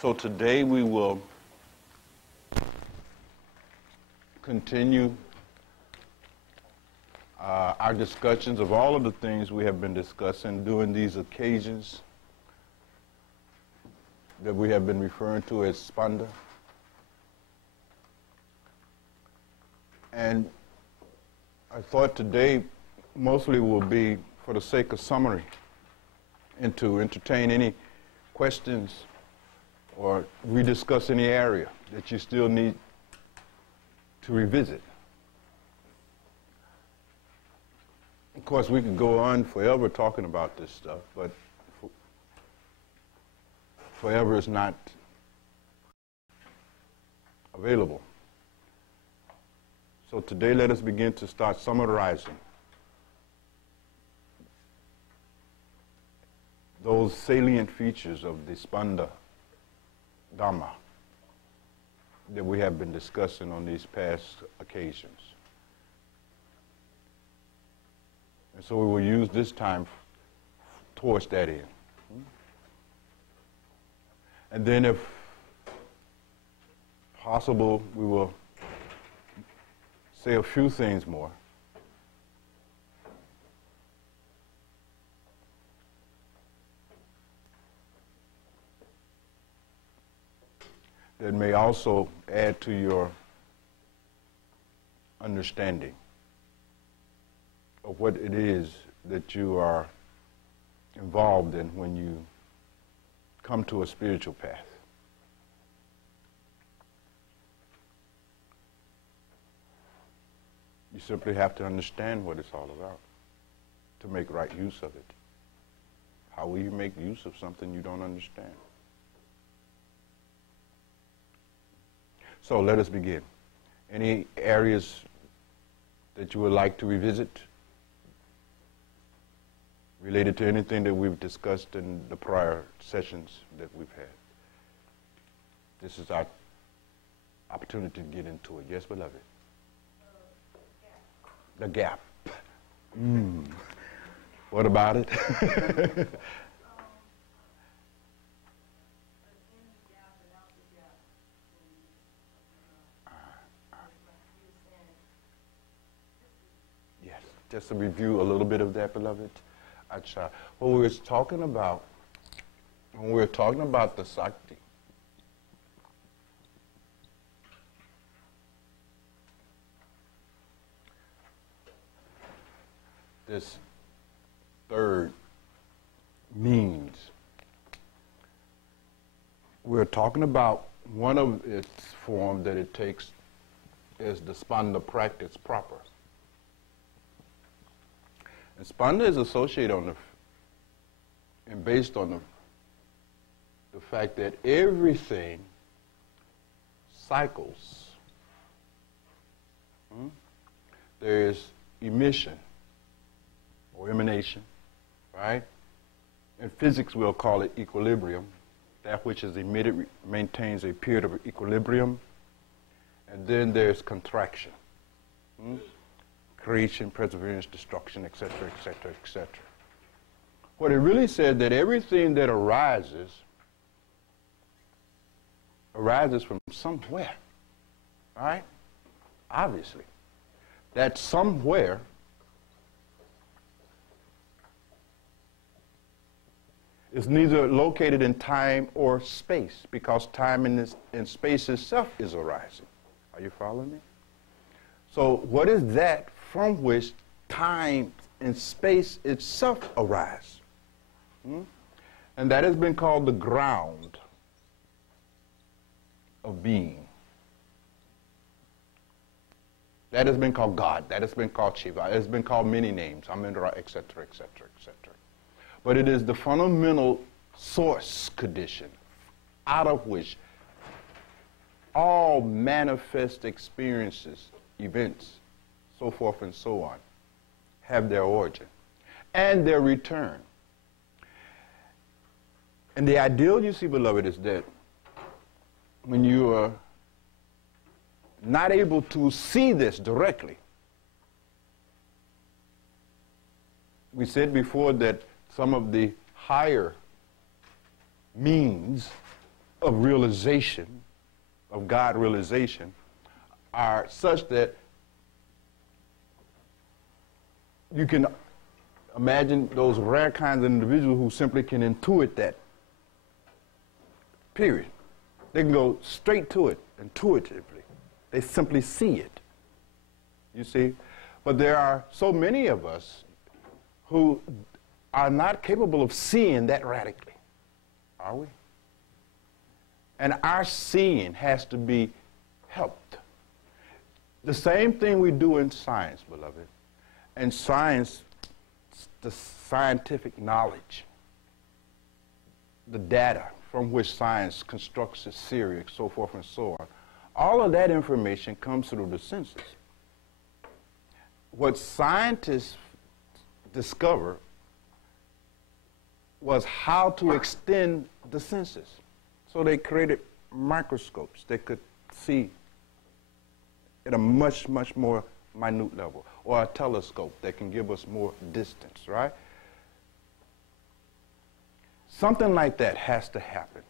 So today we will continue our discussions of all of the things we have been discussing during these occasions that we have been referring to as Spanda. And I thought today mostly will be for the sake of summary and to entertain any questions or rediscuss any area that you still need to revisit. Of course, we could go on forever talking about this stuff, but forever is not available. So today let us begin to start summarizing those salient features of the Spanda Dhamma that we have been discussing on these past occasions. And so we will use this time towards that end. And then if possible, we will say a few things more. That may also add to your understanding of what it is that you are involved in when you come to a spiritual path. You simply have to understand what it's all about to make right use of it. How will you make use of something you don't understand? So let us begin. Any areas that you would like to revisit related to anything that we've discussed in the prior sessions that we've had? This is our opportunity to get into it. Yes, beloved? The gap. What about it? Yes, just to review a little bit of that, beloved. What we were talking about, when we were talking about the Sakti, this third means, we're talking about one of its form that it takes is the Spanda practice proper. And Spanda is associated on and based on the fact that everything cycles. There is emission or emanation, right? In physics, we'll call it equilibrium. That which is emitted maintains a period of equilibrium. And then there's contraction. Creation, perseverance, destruction, etc., etc., etc. What it really said that everything that arises from somewhere, right? Obviously. That somewhere is neither located in time or space, because time and space itself is arising. Are you following me? So what is that from which time and space itself arise? And that has been called the ground of being. That has been called God. That has been called Shiva. It has been called many names, Amindra, etc., etc., etc. But it is the fundamental source condition out of which all manifest experiences, events, so forth and so on, have their origin and their return. And the ideal, you see, beloved, is that when you are not able to see this directly, we said before that some of the higher means of realization, of God realization, are such that you can imagine those rare kinds of individuals who simply can intuit that, period. They can go straight to it, intuitively. They simply see it, you see? But there are so many of us who are not capable of seeing that radically, are we? And our seeing has to be helped. The same thing we do in science, beloved. And science, the scientific knowledge, the data from which science constructs its theory, so forth and so on, all of that information comes through the senses. What scientists discovered was how to extend the senses. So they created microscopes that could see at a much, much more minute level, or a telescope that can give us more distance, right? Something like that has to happen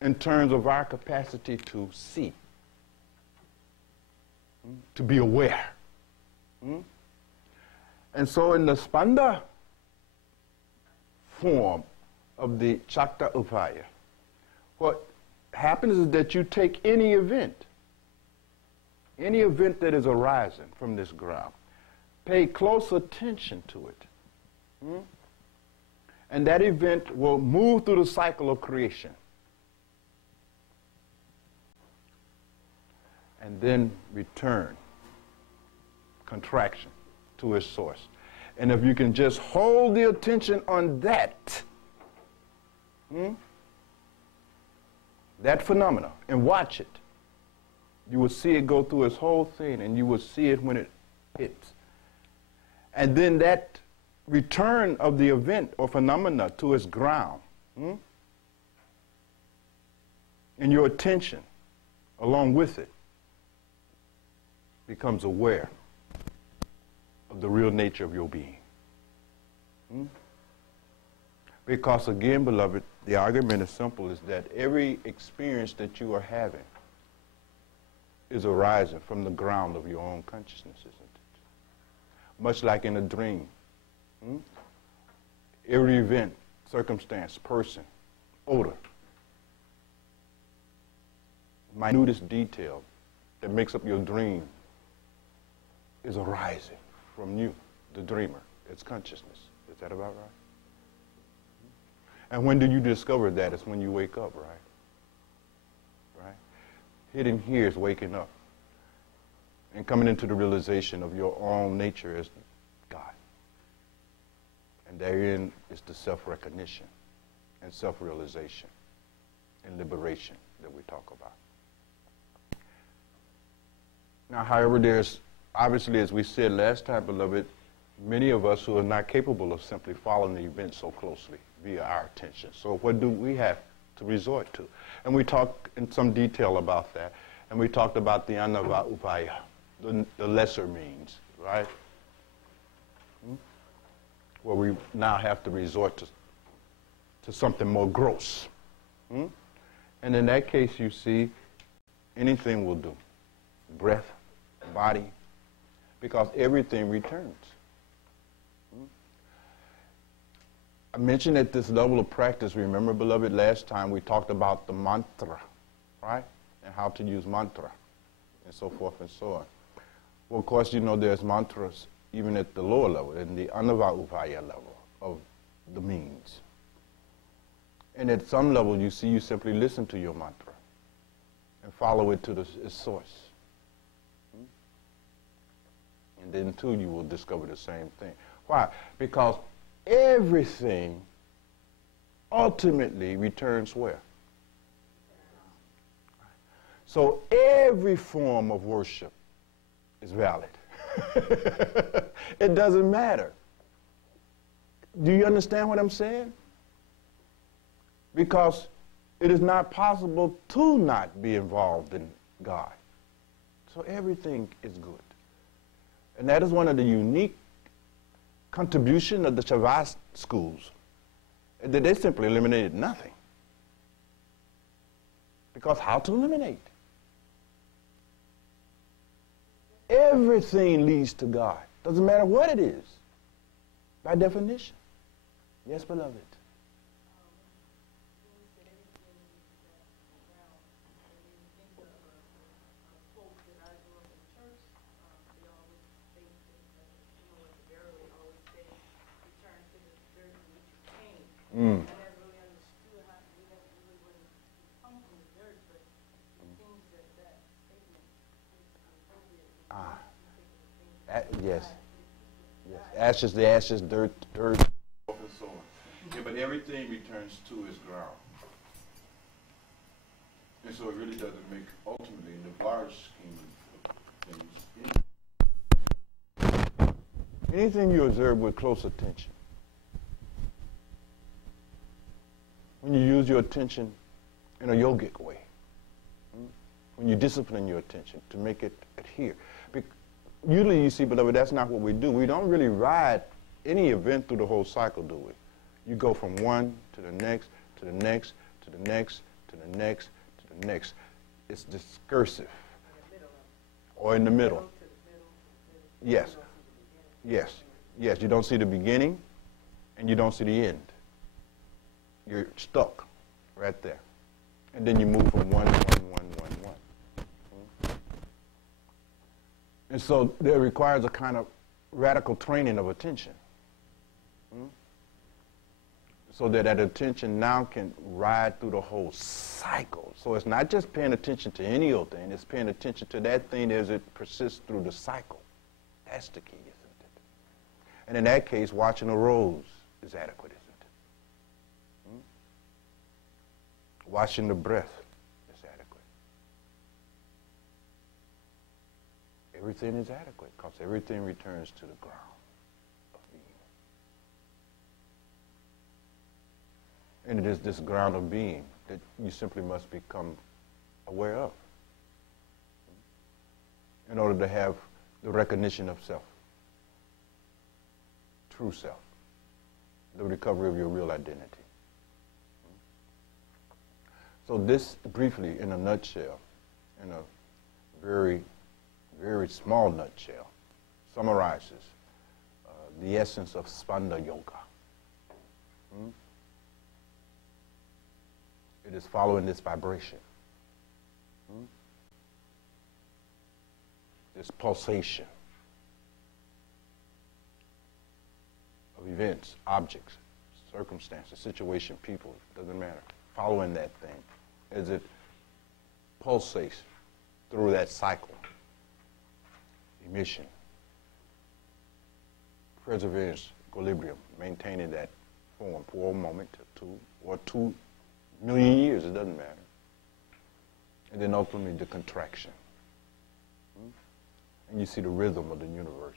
in terms of our capacity to see, to be aware. And so in the Spanda form of the Chakta Upaya, what happens is that you take any event that is arising from this ground, pay close attention to it. And that event will move through the cycle of creation. And then return, contraction, to its source. And if you can just hold the attention on that, that phenomena, and watch it, you will see it go through its whole thing, and you will see it when it hits. And then that return of the event or phenomena to its ground, and your attention along with it becomes aware of the real nature of your being. Because again, beloved, the argument is simple, is that every experience that you are having is arising from the ground of your own consciousness, isn't it? Much like in a dream. Every event, circumstance, person, odor, minutest detail that makes up your dream is arising from you, the dreamer. It's consciousness. Is that about right? And when do you discover that? It's when you wake up, right? Right? Hidden here is waking up and coming into the realization of your own nature as God. And therein is the self-recognition and self-realization and liberation that we talk about. Now, however, there's obviously, as we said last time, beloved, many of us who are not capable of simply following the event so closely via our attention. So what do we have to resort to? And we talked in some detail about that. And we talked about the Anava Upaya, the lesser means, right? Where we now have to resort to something more gross. And in that case, you see, anything will do. Breath, body, because everything returns. I mentioned at this level of practice, remember, beloved, last time we talked about the mantra, right? And how to use mantra, and so forth and so on. Well, of course, you know there's mantras even at the lower level, in the Anava Upaya level of the means. And at some level, you see, you simply listen to your mantra and follow it to its source. And then, too, you will discover the same thing. Why? Because everything ultimately returns where? So every form of worship is valid. It doesn't matter. Do you understand what I'm saying? Because it is not possible to not be involved in God. So everything is good. And that is one of the unique contributions of the Shavas schools, that they simply eliminated nothing. Because how to eliminate? Everything leads to God. Doesn't matter what it is, by definition. Yes, beloved. Mm. Yes. Yes. Ashes, the ashes, dirt, and so on. Yeah, but everything returns to its ground. And so it really doesn't make, ultimately, in the large scheme of things, anything you observe with close attention. When you use your attention in a yogic way, when you discipline your attention to make it adhere. Usually, you see, beloved, that's not what we do. We don't really ride any event through the whole cycle, do we? You go from one to the next, to the next, to the next, to the next, to the next. It's discursive. Or in the middle. Yes. Yes. Yes. You don't see the beginning, and you don't see the end. You're stuck right there. And then you move from one. And so that requires a kind of radical training of attention. So that attention now can ride through the whole cycle. So it's not just paying attention to any old thing, it's paying attention to that thing as it persists through the cycle. That's the key, isn't it? And in that case, watching a rose is adequate, isn't it? Watching the breath is adequate. Everything is adequate because everything returns to the ground of being. And it is this ground of being that you simply must become aware of in order to have the recognition of self, true self, the recovery of your real identity. So this, briefly, in a nutshell, in a very, very small nutshell, summarizes the essence of Spanda yoga. It is following this vibration, this pulsation of events, objects, circumstances, situation, people, doesn't matter. Following that thing as it pulsates through that cycle. Emission, perseverance, equilibrium, maintaining that form for a moment or 2 million years, it doesn't matter. And then ultimately the contraction. And you see the rhythm of the universe.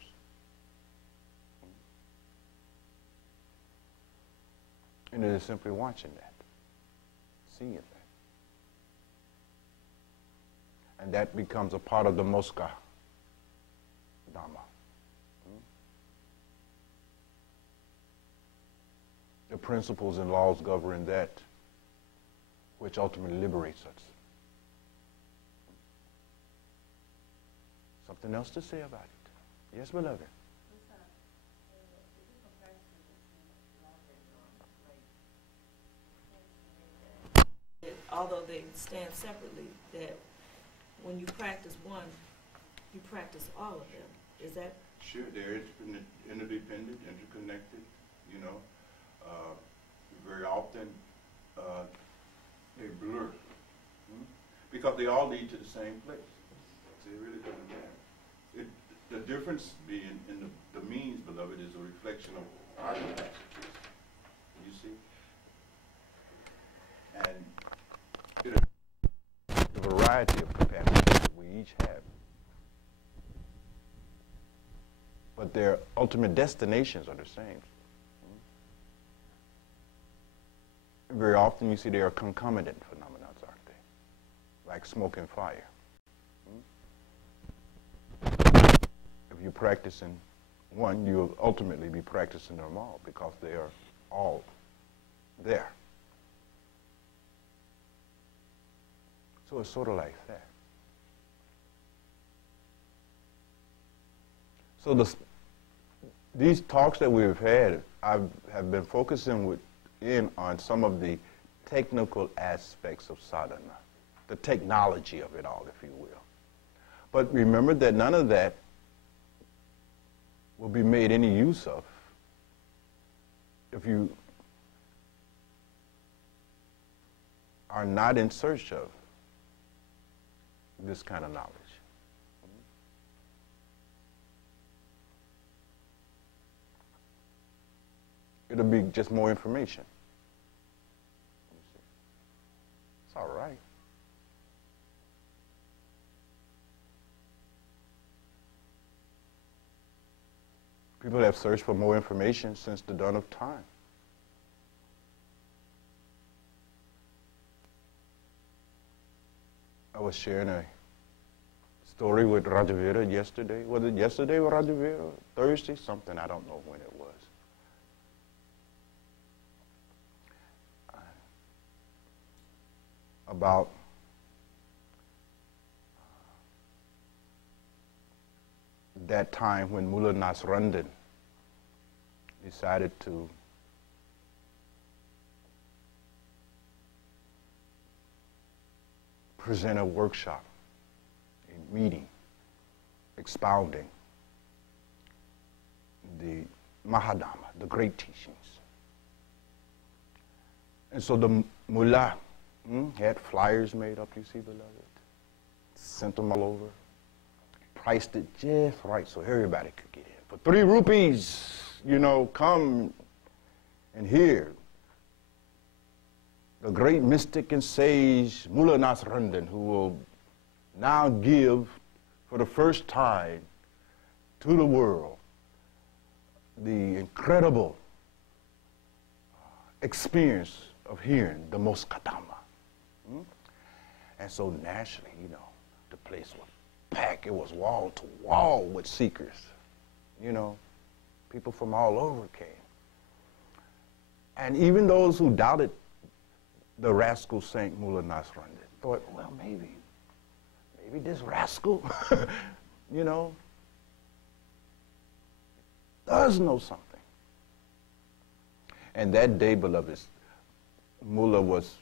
And it is simply watching that, seeing that. And that becomes a part of the Moska Dhamma. The principles and laws govern that which ultimately liberates us. Something else to say about it? Yes, beloved? Although they stand separately, that when you practice one, you practice all of them. Is that? Sure, they're interdependent, interconnected, you know. Very often they blur because they all lead to the same place. So it really doesn't matter. The difference being in the means, beloved, is a reflection of our capacities. You see? And the variety of capacities that we each have. But their ultimate destinations are the same. Very often you see they are concomitant phenomena, aren't they? Like smoke and fire. If you're practicing one, you'll ultimately be practicing them all because they are all there. So it's sort of like that. So these talks that we've had, have been focusing in on some of the technical aspects of sadhana, the technology of it all, if you will. But remember that none of that will be made any use of if you are not in search of this kind of knowledge. It'll be just more information. It's all right. People have searched for more information since the dawn of time. I was sharing a story with Rajavira yesterday. Was it yesterday with Rajavira? Thursday? Something, I don't know when it was. About that time when Mullah Nasruddin decided to present a workshop, a meeting, expounding the Mahadhamma, the great teachings. And so the Mullah had flyers made up, you see, beloved, sent them all over, priced it just right so everybody could get in. For 3 rupees, you know, come and hear the great mystic and sage Mullah Nasruddin, who will now give for the first time to the world the incredible experience of hearing the most Kadama. And so naturally, you know, the place was packed. It was wall to wall with seekers. You know, people from all over came. And even those who doubted the rascal Saint Mullah Nasruddin thought, well, maybe this rascal, you know, does know something. And that day, beloved, Mullah was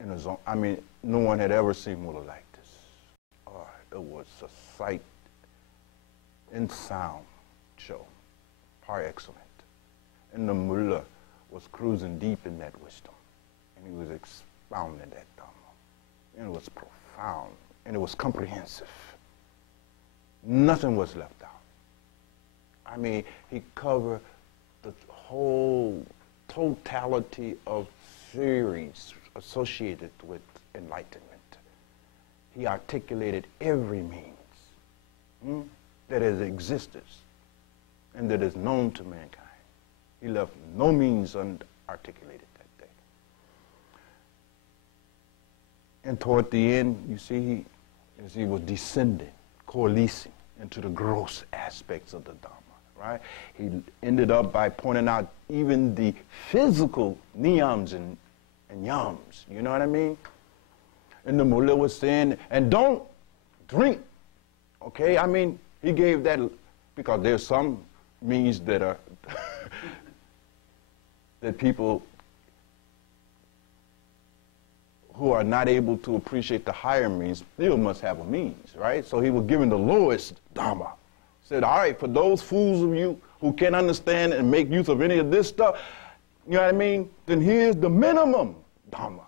in a zone. I mean, no one had ever seen Mullah like this. Oh, it was a sight and sound show, par excellent. And the Mullah was cruising deep in that wisdom. And he was expounding that Dhamma. And it was profound. And it was comprehensive. Nothing was left out. I mean, he covered the whole totality of theories associated with enlightenment. He articulated every means that has existed and that is known to mankind. He left no means unarticulated that day. And toward the end, you see, as he was descending, coalescing into the gross aspects of the Dhamma, right? He ended up by pointing out even the physical niyams and yams, you know what I mean? And the Mullah was saying, and don't drink, okay? I mean, he gave that, because there's some means that are, that people who are not able to appreciate the higher means still must have a means, right? So he was giving the lowest Dhamma. Said, all right, for those fools of you who can't understand and make use of any of this stuff, you know what I mean? Then here's the minimum Dhamma,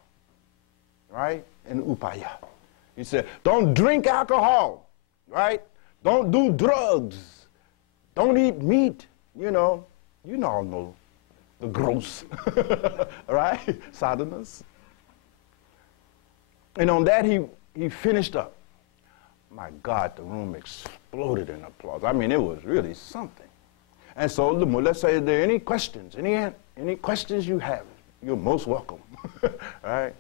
right? And upaya. He said, don't drink alcohol, right? Don't do drugs. Don't eat meat, you know. You all know the gross, right? Sadhanas. And on that, he finished up. My God, the room exploded in applause. I mean, it was really something. And so the Mullah said, are there any questions? Any questions you have? You're most welcome, right?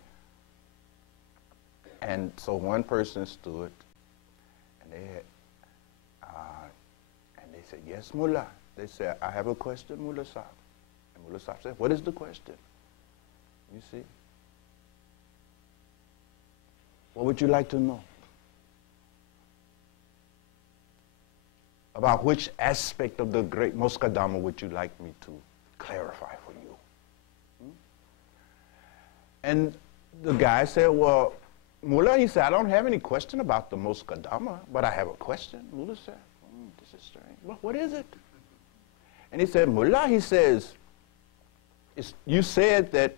And so one person stood, and they said, yes, Mullah. They said, I have a question, Mullah Sahib. And Mullah Sahib said, what is the question? You see? What would you like to know? About which aspect of the great Moskadama would you like me to clarify for you? And the guy said, well, Mullah, he said, I don't have any question about the Moskadama, but I have a question. Mullah said, this is strange. Well, what is it? And he said, Mullah, he says, you said that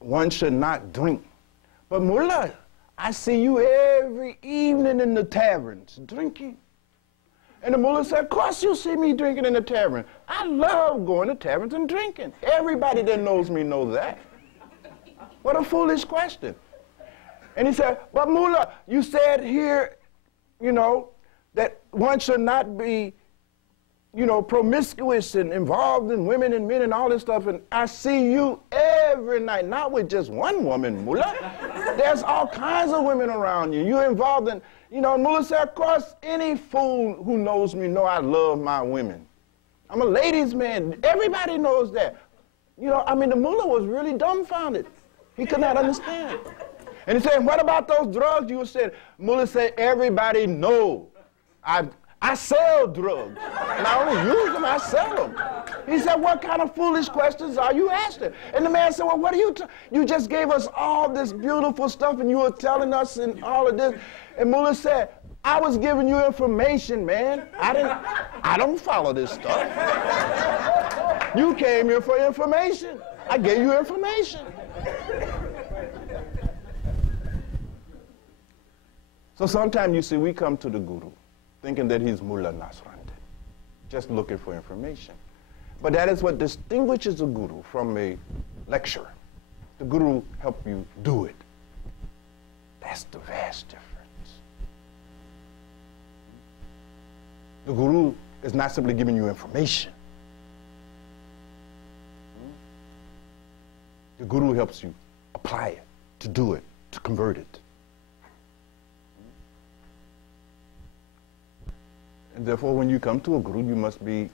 one should not drink. But Mullah, I see you every evening in the taverns drinking. And the Mullah said, of course you see me drinking in the tavern. I love going to taverns and drinking. Everybody that knows me knows that. What a foolish question. And he said, but Mullah, you said here, you know, that one should not be, you know, promiscuous and involved in women and men and all this stuff. And I see you every night, not with just one woman, Mullah. There's all kinds of women around you. You're involved in, you know, Mullah said, of course, any fool who knows me know I love my women. I'm a ladies' man. Everybody knows that. You know, I mean, the Mullah was really dumbfounded. He could not understand. And he said, what about those drugs you said? Mullah said, everybody knows. I sell drugs. And I only use them, I sell them. He said, what kind of foolish questions are you asking? And the man said, well, what are you you just gave us all this beautiful stuff and you were telling us and all of this. And Mullah said, I was giving you information, man. I don't follow this stuff. You came here for information. I gave you information. So sometimes you see, we come to the Guru thinking that he's Mullah Nasrandi, just looking for information. But that is what distinguishes a Guru from a lecturer. The Guru helps you do it. That's the vast difference. The Guru is not simply giving you information. The Guru helps you apply it, to do it, to convert it. And therefore, when you come to a Guru, you must be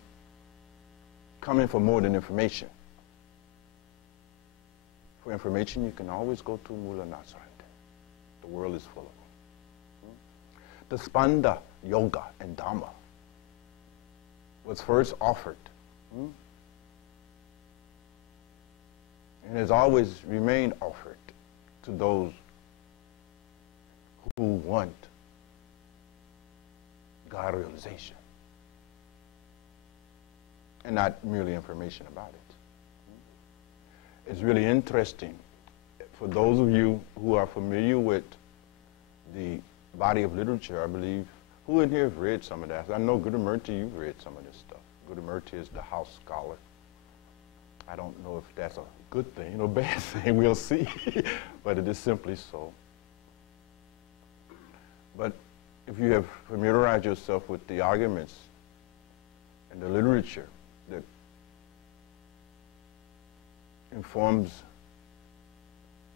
coming for more than information. For information, you can always go to Mullah Nasrandi. The world is full of them. The Spanda yoga and Dhamma was first offered and has always remained offered to those who want God realization and not merely information about it. It's really interesting for those of you who are familiar with the body of literature, I believe. Who in here have read some of that? I know Gurumurti, you've read some of this stuff. Gurumurti is the house scholar. I don't know if that's a good thing or bad thing, we'll see, but it is simply so. But if you have familiarized yourself with the arguments and the literature that informs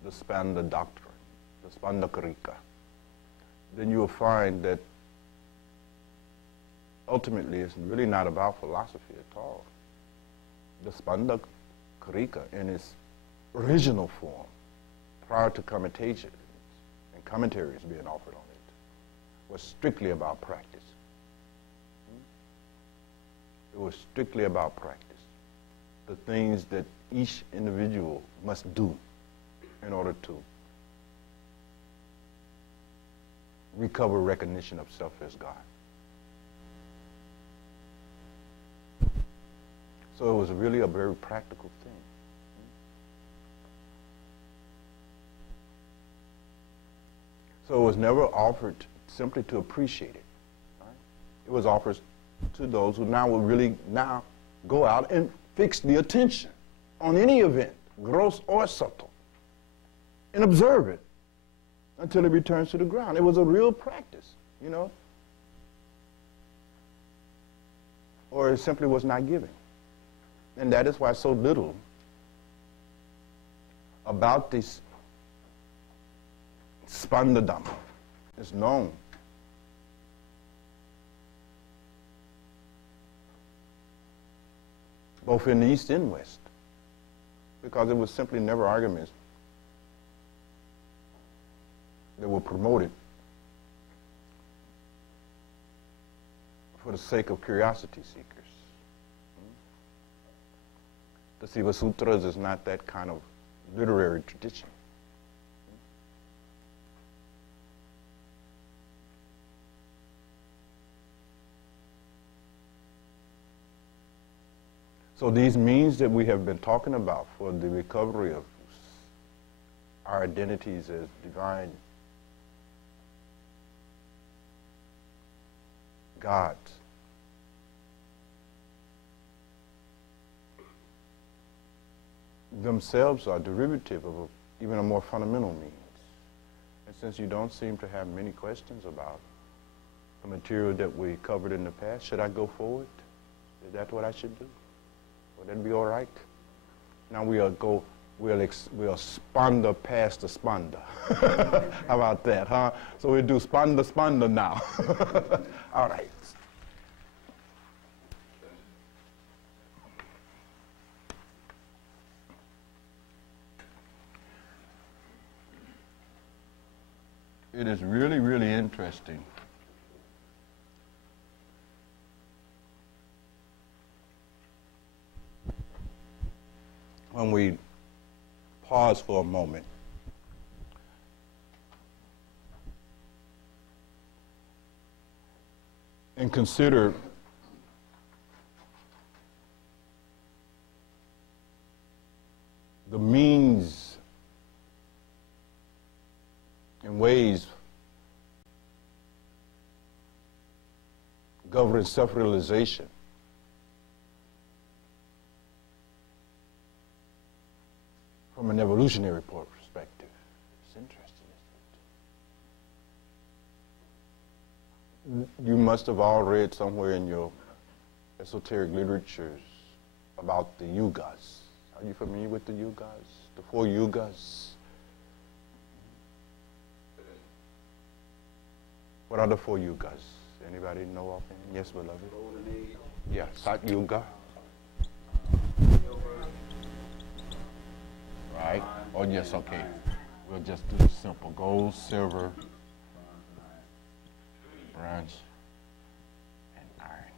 the Spanda doctrine, the Spanda Karika, then you will find that ultimately it's really not about philosophy at all. The Spanda Karika in its original form, prior to commentations and commentaries being offered on it, was strictly about practice. It was strictly about practice. The things that each individual must do in order to recover recognition of self as God. So it was really a very practical thing. So it was never offered simply to appreciate it. Right? It was offered to those who now will really now go out and fix the attention on any event, gross or subtle, and observe it until it returns to the ground. It was a real practice, you know, or it simply was not given. And that is why so little about this Spanda Dhamma is known. Both in the East and West, because it was simply never arguments that were promoted for the sake of curiosity seekers. The Siva Sutras is not that kind of literary tradition. So these means that we have been talking about for the recovery of our identities as divine gods themselves are derivative of even a more fundamental means. And since you don't seem to have many questions about the material that we covered in the past, should I go forward? Is that what I should do? Would that be all right? Now we'll Spanda past the Spanda. How about that, huh? So we'll do Spanda now. All right. It is really, really interesting when we pause for a moment and consider the means and ways governing self-realization from an evolutionary perspective. It's interesting, isn't it? You must have all read somewhere in your esoteric literatures about the yugas. Are you familiar with the yugas? The 4 yugas? What are the 4 yugas? Anybody know offhand? Yes, beloved? Yeah, Sat Yuga. Right? Oh, yes, okay. We'll just do it simple. Gold, silver, bronze, and iron.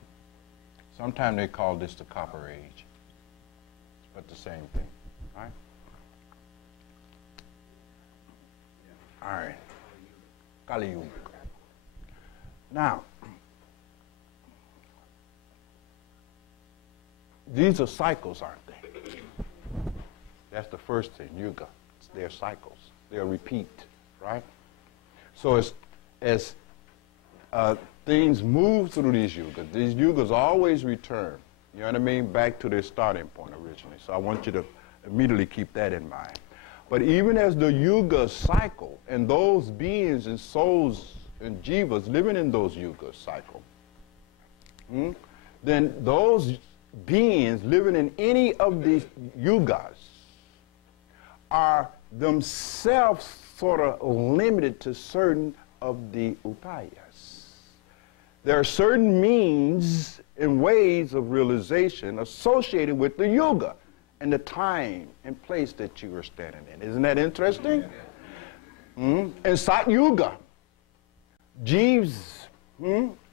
Sometimes they call this the Copper Age, but the same thing, right? Iron. Kali Yuga. Now, these are cycles, aren't they? That's the first thing, yuga. They're cycles. They're repeat, right? So as things move through these yugas always return, you know what I mean, back to their starting point originally. So I want you to immediately keep that in mind. But even as the yugas cycle, and those beings and souls and jivas living in those yugas cycle, then those beings living in any of these yugas are themselves sort of limited to certain of the upayas. There are certain means and ways of realization associated with the yuga and the time and place that you are standing in. Isn't that interesting? And Sat Yuga, Jeeves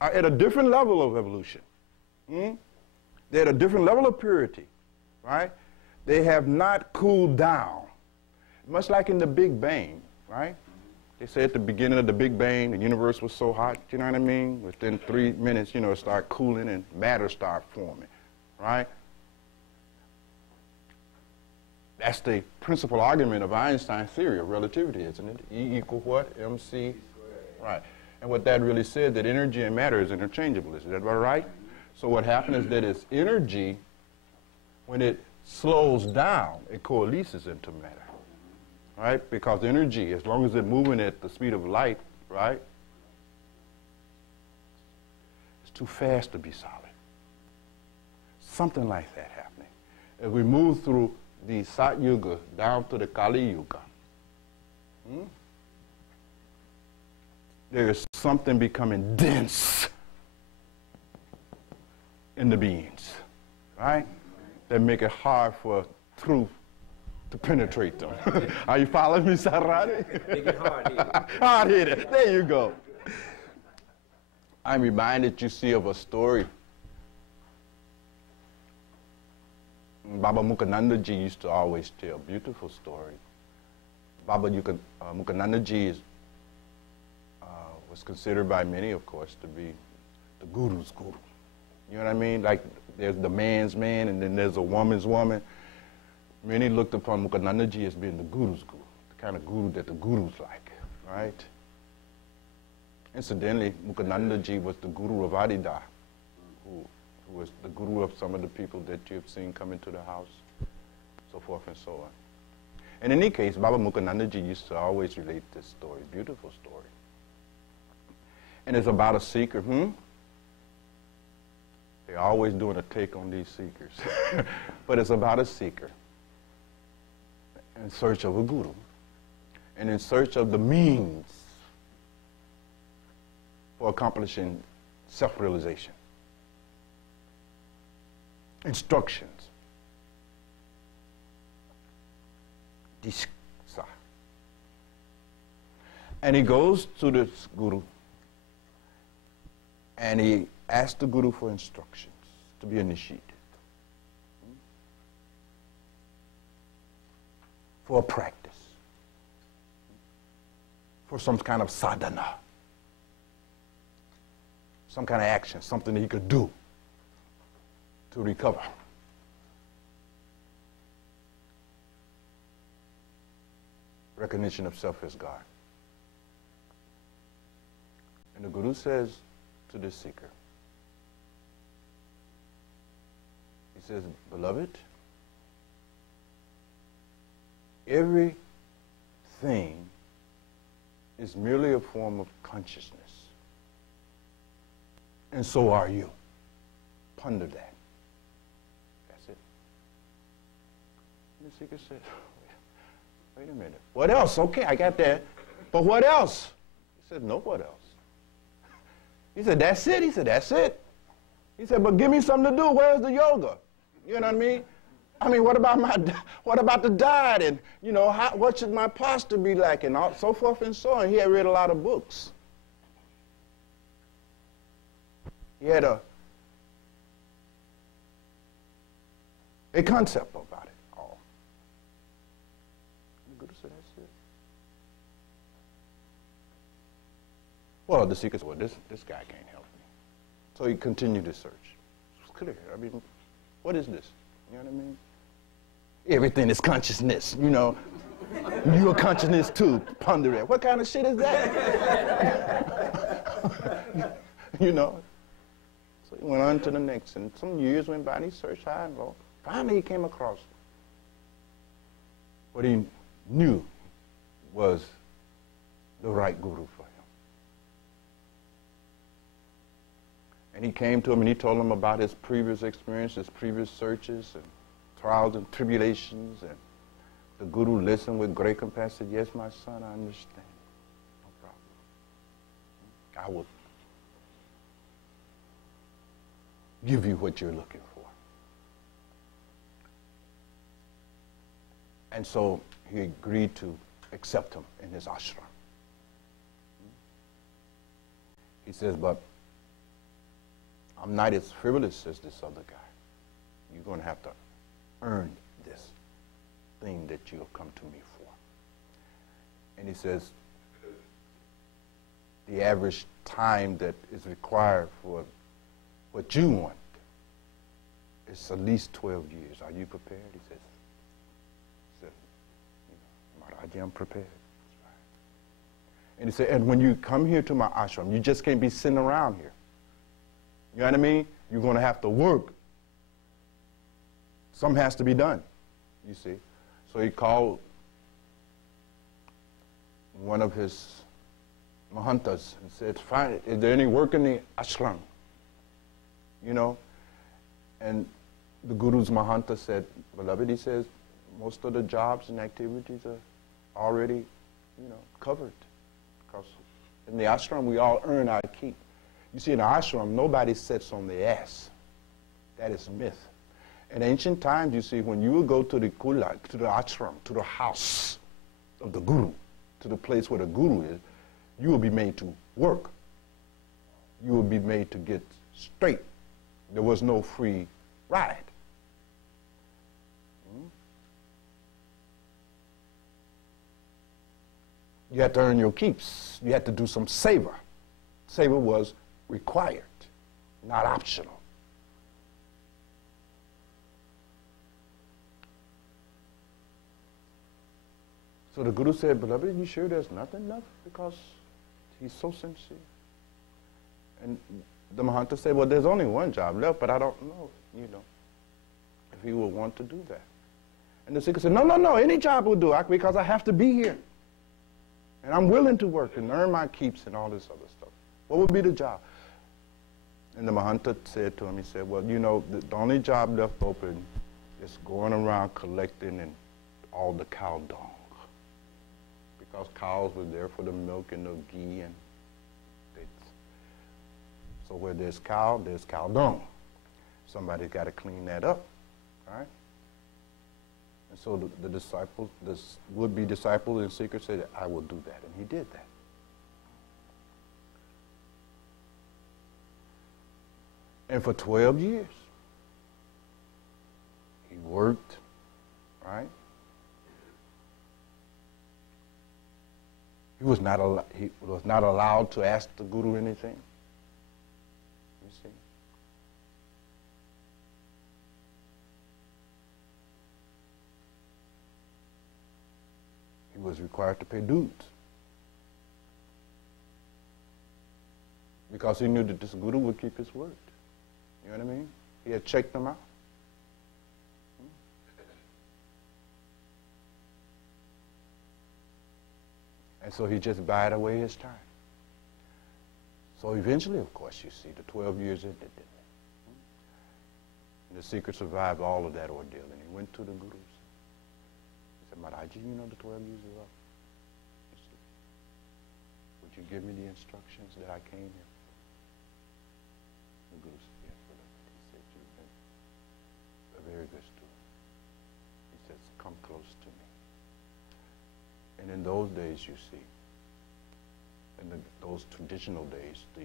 are at a different level of evolution. They're at a different level of purity, right? They have not cooled down. Much like in the Big Bang, right? They say at the beginning of the Big Bang, the universe was so hot, you know what I mean? Within 3 minutes, you know, it started cooling and matter started forming, right? That's the principal argument of Einstein's theory of relativity, isn't it? E equals what? MC? Right. And what that really said, that energy and matter is interchangeable. Is that about right? So what happened is that its energy, when it slows down, it coalesces into matter. Right? Because energy, as long as it's moving at the speed of light, right, it's too fast to be solid. Something like that happening. As we move through the Sat Yuga down to the Kali Yuga, there is something becoming dense in the beings, right? That make it hard for truth to penetrate them. Are you following me, Sarani? They get hard-headed. Hard-headed. There you go. I'm reminded, you see, of a story. Baba Mukanandaji used to always tell beautiful stories. Baba Mukanandaji was considered by many, of course, to be the guru's guru. You know what I mean? Like there's the man's man and then there's a woman's woman. Many looked upon Mukanandaji as being the guru's guru, the kind of guru that the gurus like, right? Incidentally, Mukanandaji was the guru of Adida, who was the guru of some of the people that you've seen come into the house, so forth and so on. And in any case, Baba Mukanandaji used to always relate this story, beautiful story. And it's about a seeker. They're always doing a take on these seekers. But it's about a seeker in search of a guru and in search of the means for accomplishing self-realization. Instructions. Diksa. And he goes to this guru and he asks the guru for instructions to be initiated. For a practice. For some kind of sadhana. Some kind of action, something that he could do to recover. Recognition of self as God. And the Guru says to the seeker, he says, beloved, everything is merely a form of consciousness. And so are you. Ponder that. That's it. And the seeker said, wait a minute. What else? Okay, I got that. But what else? He said, no, what else? He said, that's it. He said, that's it. He said, but give me something to do. Where's the yoga? You know what I mean? I mean, what about the diet? And, you know, what should my posture be like? And so forth and so on. He had read a lot of books. He had a concept about it all. And the Guru said, that's it. Well, the seeker said, well, this guy can't help me. So he continued his search. It was clear. I mean, what is this? You know what I mean? Everything is consciousness, you know. You're consciousness too. Ponder it. What kind of shit is that? You know? So he went on to the next, and some years went by, and he searched high and low. Finally, he came across what he knew was the right guru for him. And he came to him, and he told him about his previous experience, his previous searches, and trials and tribulations. And the guru listened with great compassion. Said, yes, my son, I understand. No problem. I will give you what you're looking for. And so he agreed to accept him in his ashram. He says, but I'm not as frivolous as this other guy. You're going to have to earn this thing that you have come to me for. And he says, the average time that is required for what you want is at least 12 years. Are you prepared? He says, Maharaji, I'm prepared. And he said, and when you come here to my ashram, you just can't be sitting around here. You know what I mean? You're going to have to work. Something has to be done, you see. So he called one of his mahantas and said, fine, is there any work in the ashram? You know? And the Guru's mahanta said, beloved, he says, most of the jobs and activities are already, you know, covered. Because in the ashram, we all earn our keep. You see, in the ashram, nobody sits on the ass. That is a myth. In ancient times, you see, when you would go to the kula, to the ashram, to the house of the guru, to the place where the guru is, you will be made to work. You will be made to get straight. There was no free ride. You had to earn your keeps. You had to do some savor. Savor was required, not optional. So the Guru said, beloved, you sure there's nothing left? Because he's so sincere. And the Mahanta said, well, there's only one job left, but I don't know, if he would want to do that. And the Sikh said, no, any job will do, because I have to be here. And I'm willing to work and earn my keeps and all this other stuff. What would be the job? And the Mahanta said to him, he said, well, the only job left open is going around collecting and all the cow dung. Because cows were there for the milk and the ghee, and so where there's cow dung. Somebody's got to clean that up, right? And so the disciples, this would-be disciple and seeker said, I will do that, and he did that. And for 12 years, he worked, right? He was not allowed to ask the Guru anything. You see? He was required to pay dues. Because he knew that this Guru would keep his word. You know what I mean? He had checked them out. And so he just bided away his time. So eventually, of course, you see, the 12 years ended, didn't it? And the seeker survived all of that ordeal, and he went to the Gurus. He said, Maharaji, the 12 years is up. Would you give me the instructions that I came here? The Guru said, yes, brother. He said, you've been a very good student. He says, come close to me. And in those days, you see, in those traditional days, the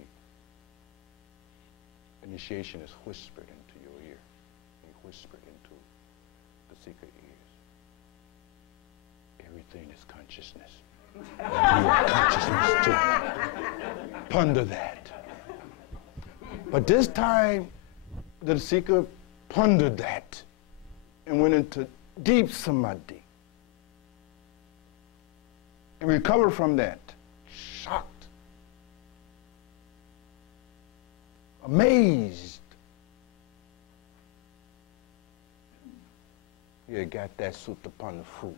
initiation is whispered into your ear. And whispered into the seeker ears. Everything is consciousness. You are consciousness too. Ponder that. But this time, the seeker pondered that and went into deep samadhi. And recovered from that, shocked, amazed. He had got that sutta upon the fruit.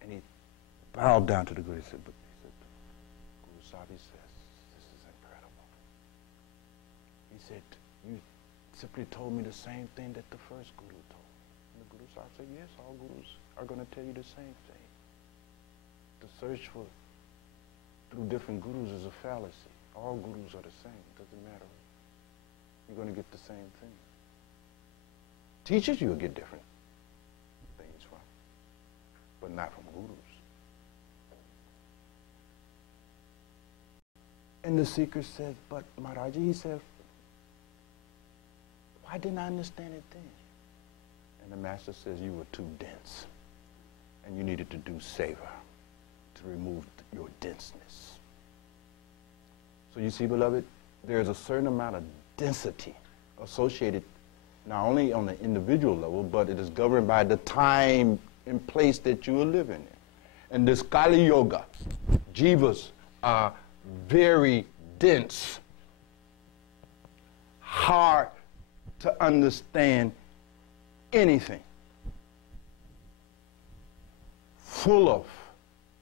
And he bowed down to the Guru. He said, Guru Sahib, he says, this is incredible. He said, you simply told me the same thing that the first Guru told me. And the Guru Sahib said, yes, all Gurus are going to tell you the same thing. The search through different gurus is a fallacy. All gurus are the same. It doesn't matter. You're going to get the same thing. Teachers, you'll get different things from, but not from gurus. And the seeker says, but Maharaji, he said, why didn't I understand it then? And the master says, you were too dense, and you needed to do savor to remove your denseness. So you see, beloved, there's a certain amount of density associated not only on the individual level, but it is governed by the time and place that you are living in. And this Kali Yoga, jivas are very dense, hard to understand anything, full of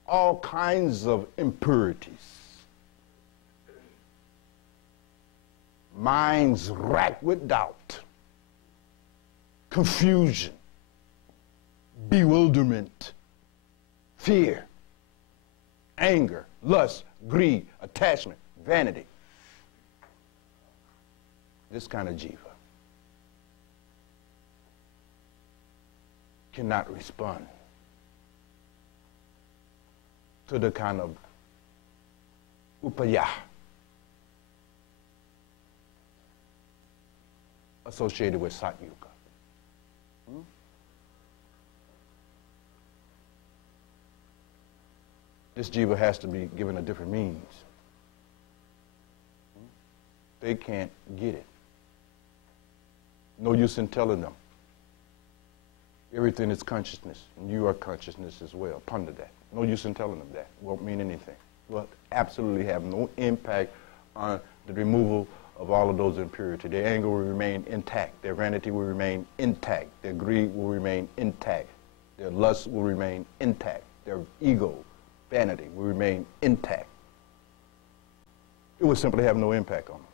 all kinds of impurities, minds racked with doubt, confusion, bewilderment, fear, anger, lust, greed, attachment, vanity. This kind of jiva. cannot respond to the kind of upaya associated with Sat Yuga. This jiva has to be given a different means. They can't get it. No use in telling them. Everything is consciousness, and you are consciousness as well. Ponder that. No use in telling them that. Won't mean anything. Will absolutely have no impact on the removal of all of those impurities. Their anger will remain intact. Their vanity will remain intact. Their greed will remain intact. Their lust will remain intact. Their ego, vanity, will remain intact. It will simply have no impact on them.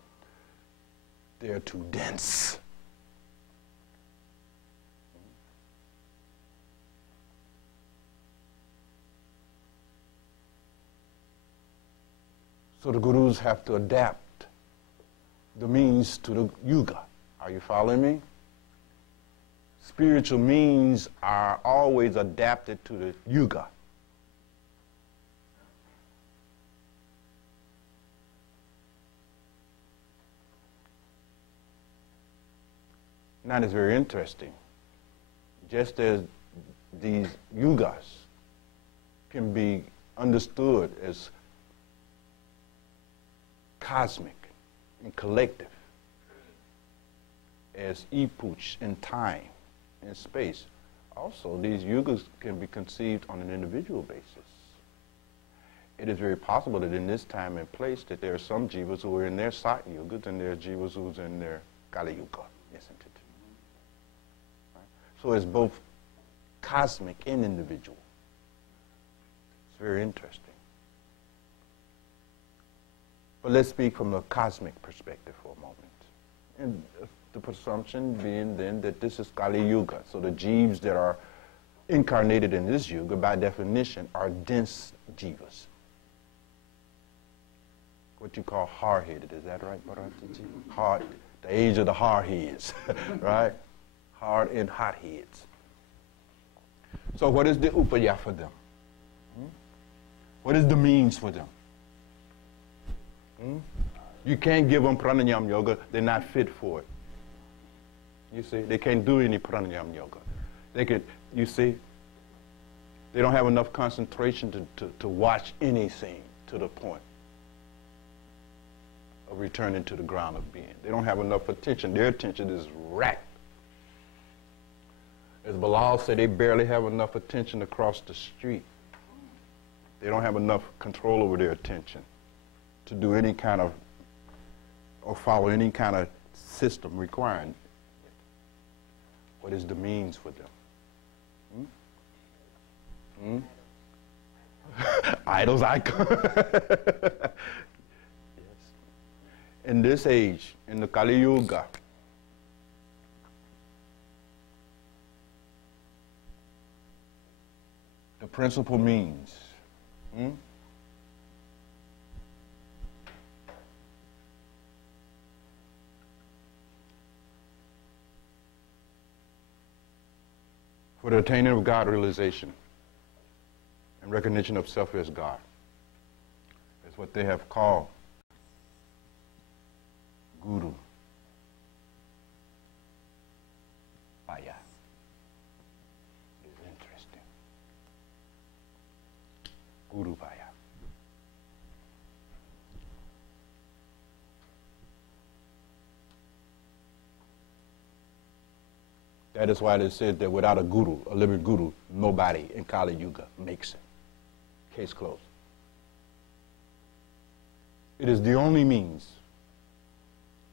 They're too dense. So the gurus have to adapt the means to the yuga. Are you following me? Spiritual means are always adapted to the yuga. Now it's very interesting. Just as these yugas can be understood as cosmic and collective, as epochs in time and space, also these yugas can be conceived on an individual basis. It is very possible that in this time and place that there are some jivas who are in their Sat yugas and there are jivas who are in their Kali yuga, isn't it? Right? So it's both cosmic and individual. It's very interesting. But let's speak from the cosmic perspective for a moment. And the presumption being then that this is Kali Yuga. So the jivas that are incarnated in this yuga, by definition, are dense jivas. What you call hard-headed, is that right, Bharataji? Hard, the age of the hard heads, right? Hard and hot heads. So what is the upaya for them? What is the means for them? You can't give them pranayama yoga. They're not fit for it. You see, they can't do any pranayama yoga. They could, you see, they don't have enough concentration to watch anything to the point of returning to the ground of being. They don't have enough attention. Their attention is racked. As Bilal said, they barely have enough attention across the street. They don't have enough control over their attention to do any kind of, or follow any kind of system requiring it. What is the means for them? Idols, icons. Yes. In this age, in the Kali Yuga, the principal means for the attainment of God realization and recognition of self as God is what they have called Guru Bhaya. It's interesting. Guru Bhaya. That is why it says that without a guru, a living guru, nobody in Kali Yuga makes it. Case closed. It is the only means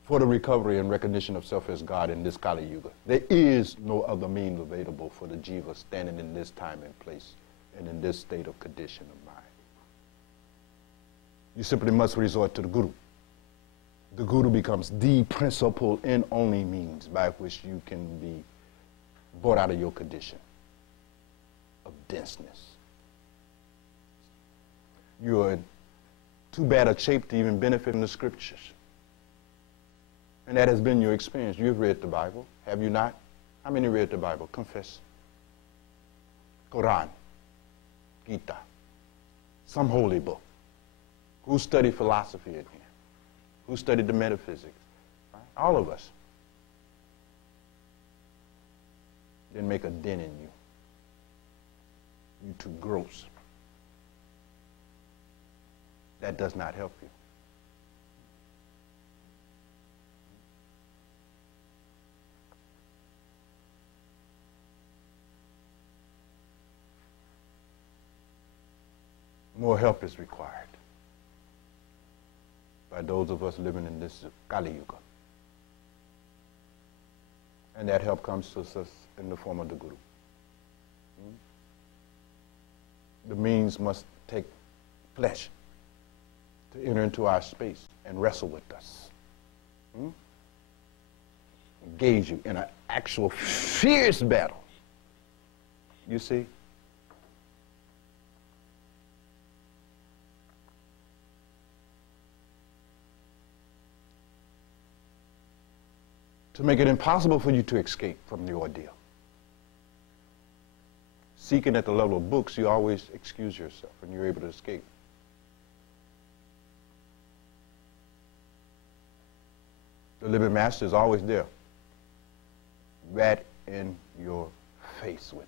for the recovery and recognition of self as God in this Kali Yuga. There is no other means available for the jiva standing in this time and place and in this state of condition of mind. You simply must resort to the guru. The guru becomes the principal and only means by which you can be brought out of your condition of denseness. You are in too bad a shape to even benefit from the scriptures. And that has been your experience. You've read the Bible, have you not? How many read the Bible? Confess. Quran, Gita, some holy book. Who studied philosophy in here? Who studied the metaphysics? Right? All of us. Then make a dent in you. You're too gross. That does not help you. More help is required by those of us living in this Kali Yuga. And that help comes to us in the form of the Guru. The means must take flesh to enter into our space and wrestle with us. Engage you in an actual fierce battle. You see? To make it impossible for you to escape from the ordeal. Seeking at the level of books, you always excuse yourself and you're able to escape. The living master is always there, right in your face with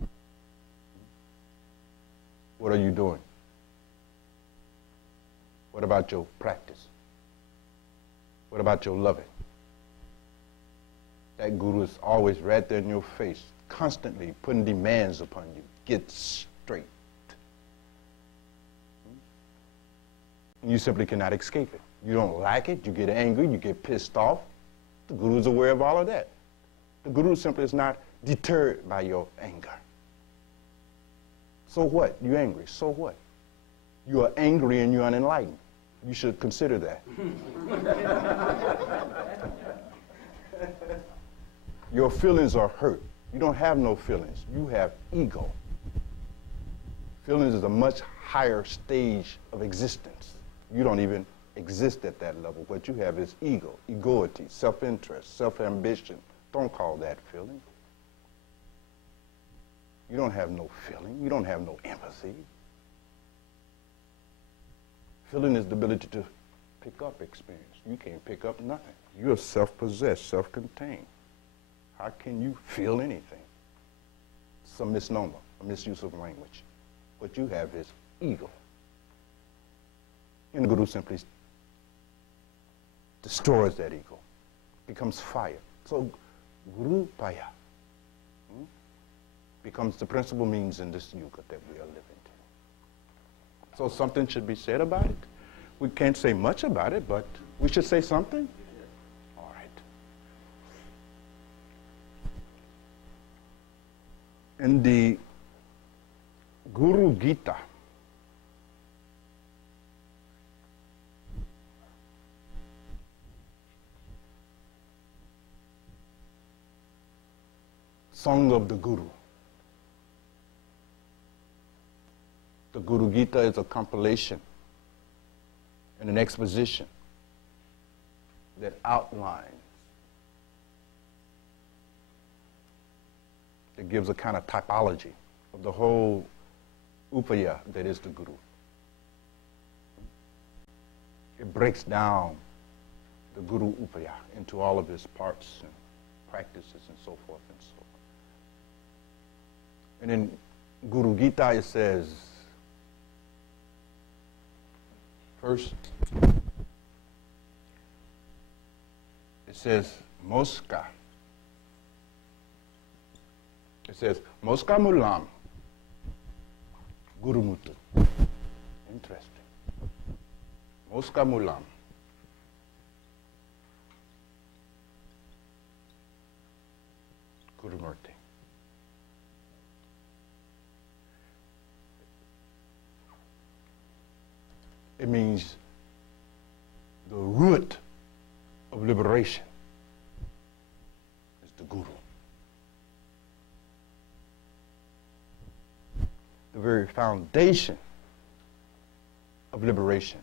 it. What are you doing? What about your practice? What about your loving? That guru is always right there in your face, constantly putting demands upon you. Get straight. And you simply cannot escape it. You don't like it, you get angry, you get pissed off. The guru is aware of all of that. The guru simply is not deterred by your anger. So what? You're angry. So what? You are angry and you're unenlightened. You should consider that. Your feelings are hurt. You don't have no feelings. You have ego. Feelings is a much higher stage of existence. You don't even exist at that level. What you have is ego, egoity, self-interest, self-ambition. Don't call that feeling. You don't have no feeling. You don't have no empathy. Feeling is the ability to pick up experience. You can't pick up nothing. You're self-possessed, self-contained. How can you feel anything? It's a misnomer, a misuse of language. What you have is ego. And the Guru simply destroys that ego, becomes fire. So Guru Paya becomes the principal means in this yuga that we are living. So something should be said about it. We can't say much about it, but we should say something. All right. In the Guru Gita, Song of the Guru, the Guru Gita is a compilation and an exposition that outlines, that gives a kind of typology of the whole upaya that is the Guru. It breaks down the Guru upaya into all of his parts and practices and so forth and so on. And in Guru Gita it says, first, it says, Moska. It says, Moska Mulam, Guru Mutu. Interesting. Moska Mulam. Guru Murti. It means the root of liberation is the Guru. The very foundation of liberation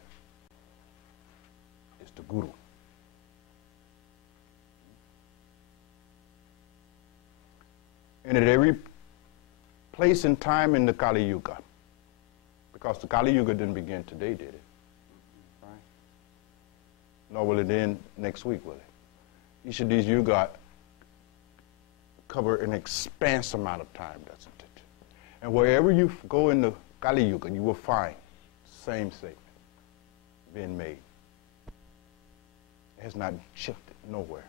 is the Guru. And at every place in time in the Kali Yuga. Because the Kali Yuga didn't begin today, did it? Right? Nor will it end next week, will it? Each of these yugas cover an expanse amount of time, doesn't it? And wherever you go in the Kali Yuga, you will find the same statement being made. It has not shifted nowhere.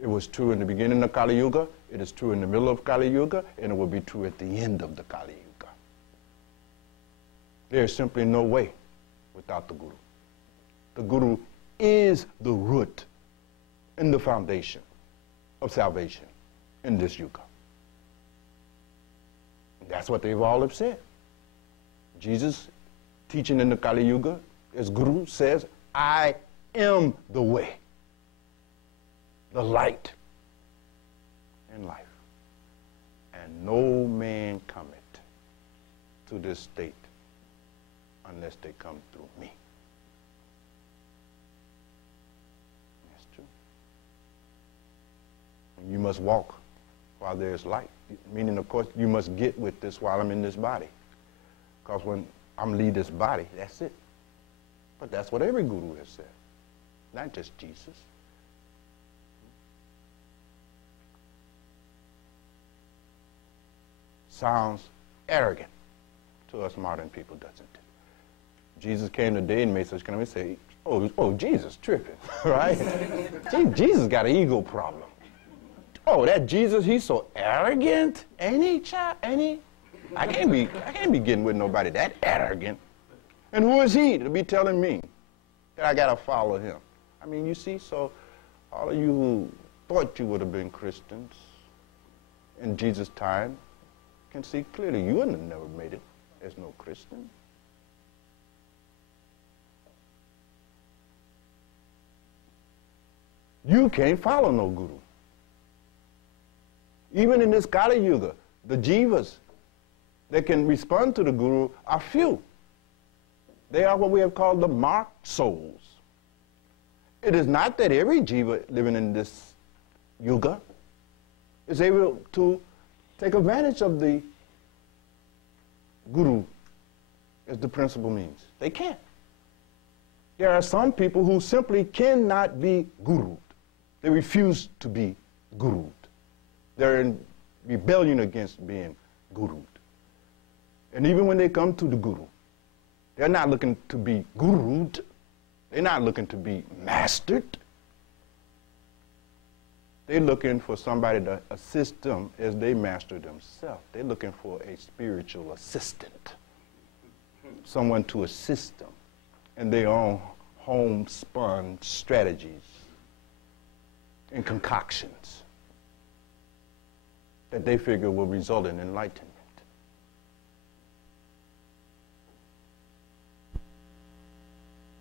It was true in the beginning of Kali Yuga, it is true in the middle of Kali Yuga, and it will be true at the end of the Kali Yuga. There is simply no way without the Guru. The Guru is the root and the foundation of salvation in this Yuga. That's what they've all have said. Jesus, teaching in the Kali Yuga, as Guru says, I am the way, the light, and life. And no man cometh to this state unless they come through me. That's true. And you must walk while there is light. Meaning, of course, you must get with this while I'm in this body. Because when I'm leave this body, that's it. But that's what every guru has said, not just Jesus. Sounds arrogant to us modern people, doesn't it? Jesus came today and made such kind of say, oh, Jesus tripping, right? Jesus got an ego problem. Oh, that Jesus, he's so arrogant, ain't he, child? Ain't he? I can't be getting with nobody that arrogant. And who is he to be telling me that I got to follow him? I mean, you see, so all of you who thought you would have been Christians in Jesus' time can see clearly you wouldn't have never made it as no Christian. You can't follow no guru. Even in this Kali Yuga, the jivas that can respond to the guru are few. They are what we have called the marked souls. It is not that every jiva living in this yuga is able to take advantage of the guru as the principal means. They can't. There are some people who simply cannot be gurued. They refuse to be gurued. They're in rebellion against being gurued. And even when they come to the guru, they're not looking to be gurued. They're not looking to be mastered. They're looking for somebody to assist them as they master themselves. They're looking for a spiritual assistant, someone to assist them in their own homespun strategies and concoctions that they figure will result in enlightenment.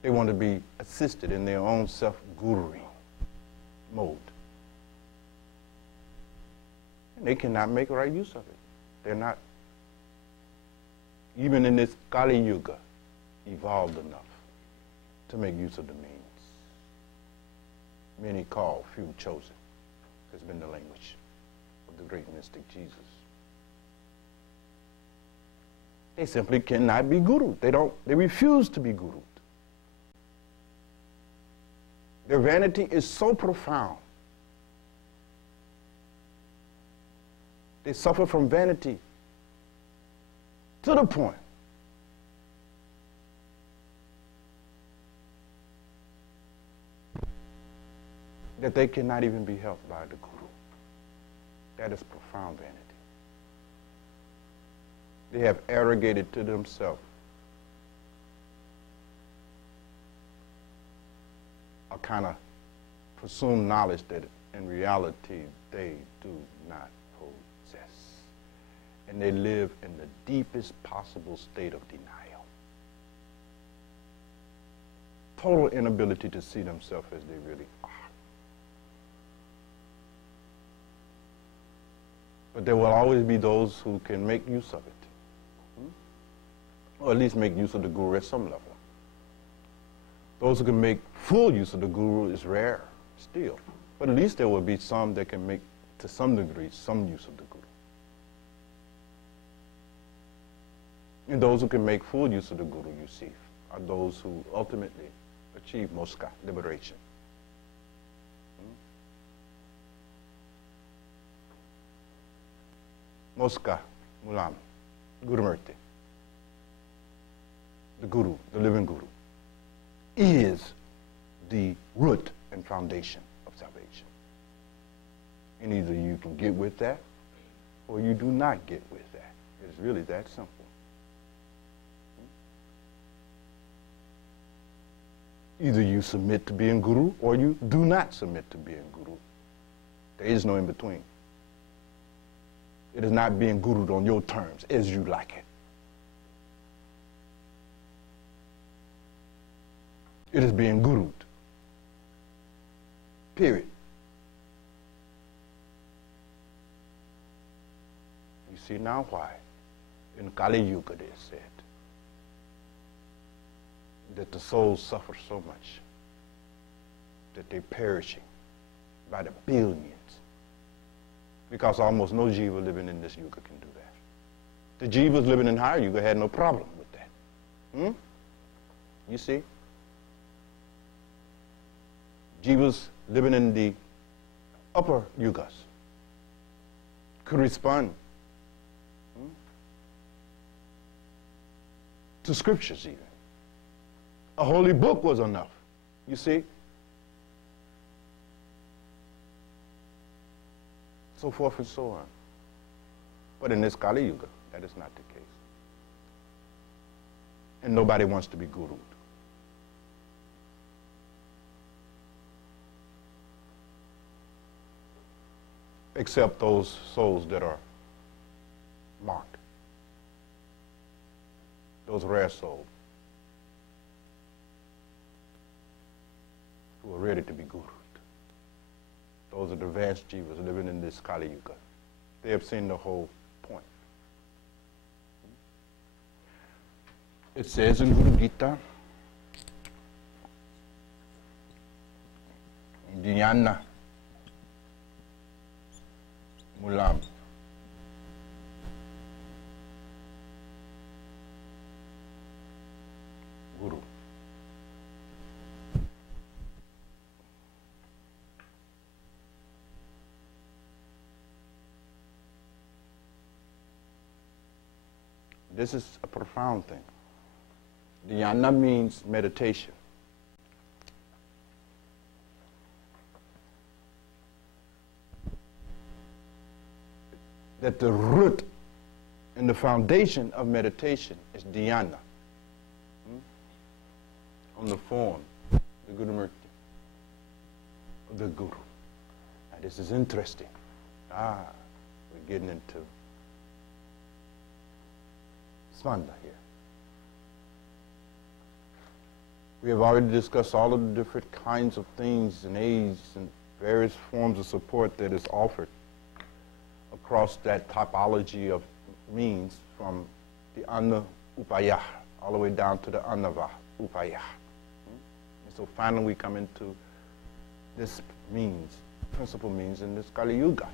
They want to be assisted in their own self-guruing mode. And they cannot make right use of it. They're not, even in this Kali Yuga, evolved enough to make use of the means. Many called, few chosen, has been the language of the great mystic Jesus. They simply cannot be gurued. They refuse to be gurued. Their vanity is so profound. They suffer from vanity to the point that they cannot even be helped by the guru. That is profound vanity. They have arrogated to themselves a kind of presumed knowledge that in reality they do not possess. And they live in the deepest possible state of denial. Total inability to see themselves as they really are. But there will always be those who can make use of it. Or at least make use of the guru at some level. Those who can make full use of the guru is rare still. But at least there will be some that can make, to some degree, some use of the guru. And those who can make full use of the Guru, you see, are those who ultimately achieve moksha, liberation. Moksha, Mulam, Gurumurti, the Guru, the living Guru, is the root and foundation of salvation. And either you can get with that or you do not get with that. It's really that simple. Either you submit to being Guru or you do not submit to being Guru. There is no in between. It is not being gurued on your terms as you like it. It is being gurued. Period. You see now why in Kali Yuga it is said that the souls suffer so much that they're perishing by the billions. Because almost no jiva living in this yuga can do that. The jivas living in higher yuga had no problem with that. You see? Jivas living in the upper yugas could respond to scriptures even. A holy book was enough, you see? So forth and so on. But in this Kali Yuga, that is not the case. And nobody wants to be gurued. Except those souls that are marked. Those rare souls who are ready to be gurued. Those are the advanced jivas living in this Kali Yuga. They have seen the whole point. It says in Guru Gita, Dhyana, Mulam, Guru. This is a profound thing. Dhyana means meditation. That the root and the foundation of meditation is dhyana. On the form, the Guru Murti, the Guru. Now this is interesting. We're getting into Spanda here. We have already discussed all of the different kinds of things and aids and various forms of support that is offered across that topology of means from the Anna Upaya all the way down to the Annava Upaya. And so finally we come into this means, principal means in this Kali Yuga.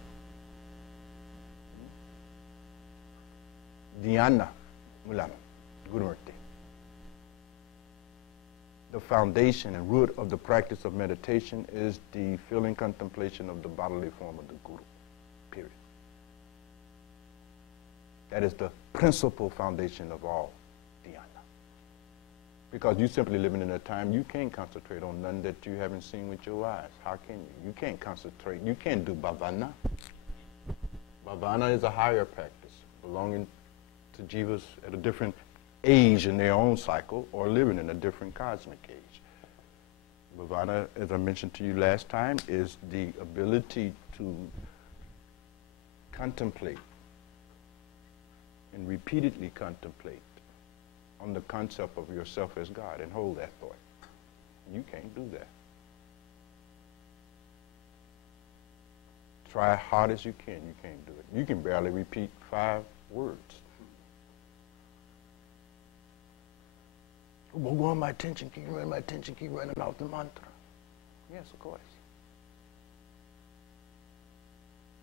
Dhyana Mulam, Gurumurti. The foundation and root of the practice of meditation is the feeling contemplation of the bodily form of the Guru, period. That is the principal foundation of all dhyana. Because you simply living in a time you can't concentrate on none that you haven't seen with your eyes. How can you? You can't concentrate. You can't do bhavana. Bhavana is a higher practice belonging to jivas at a different age in their own cycle or living in a different cosmic age. Bhavana, as I mentioned to you last time, is the ability to contemplate and repeatedly contemplate on the concept of yourself as God and hold that thought. You can't do that. Try hard as you can't do it. You can barely repeat 5 words. Bhagwan, my attention, keep running out the mantra. Yes, of course.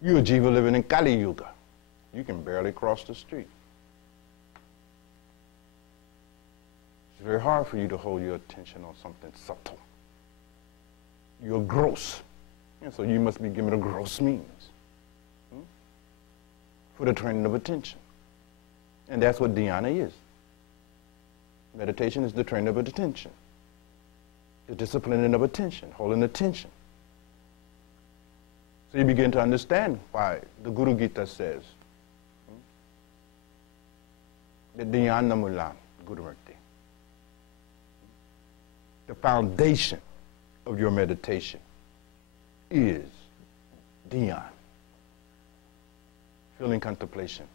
You're a jiva living in Kali Yuga. You can barely cross the street. very hard for you to hold your attention on something subtle. You're gross. And so you must be given a gross means for the training of attention. And that's what Dhyana is. Meditation is the training of attention. The disciplining of attention, holding attention. So you begin to understand why the Guru Gita says that Dhyana Mulam Gurumurti. The foundation of your meditation is Dhyana, feeling contemplation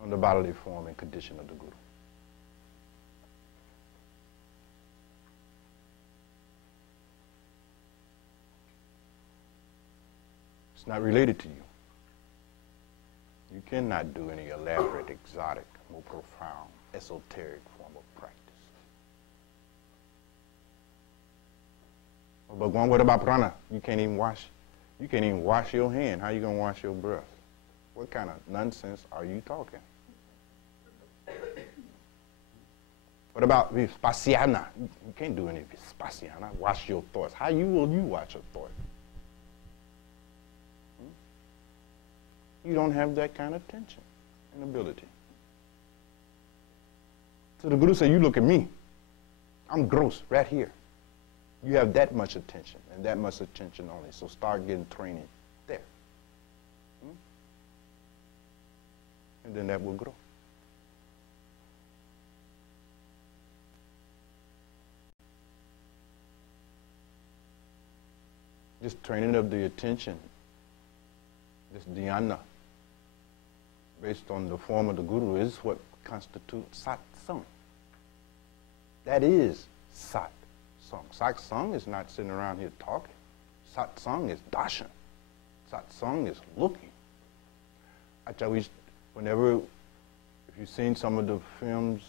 on the bodily form and condition of the Guru. It's not related to you. You cannot do any elaborate, exotic, more profound, esoteric form of practice. Well, Bhagwan, what about prana? You can't even wash your hand. How are you going to wash your breath? What kind of nonsense are you talking? What about Vipassana? You can't do any Vipassana. Wash your thoughts. How will you wash your thoughts? You don't have that kind of attention and ability. So the Guru said, you look at me. I'm gross right here. You have that much attention and that much attention only. So start getting training there. And then that will grow. This training of the attention, this dhyana, based on the form of the Guru, is what constitutes satsang. That is satsang. Satsang is not sitting around here talking. Satsang is darshan. Satsang is looking. Whenever, if you've seen some of the films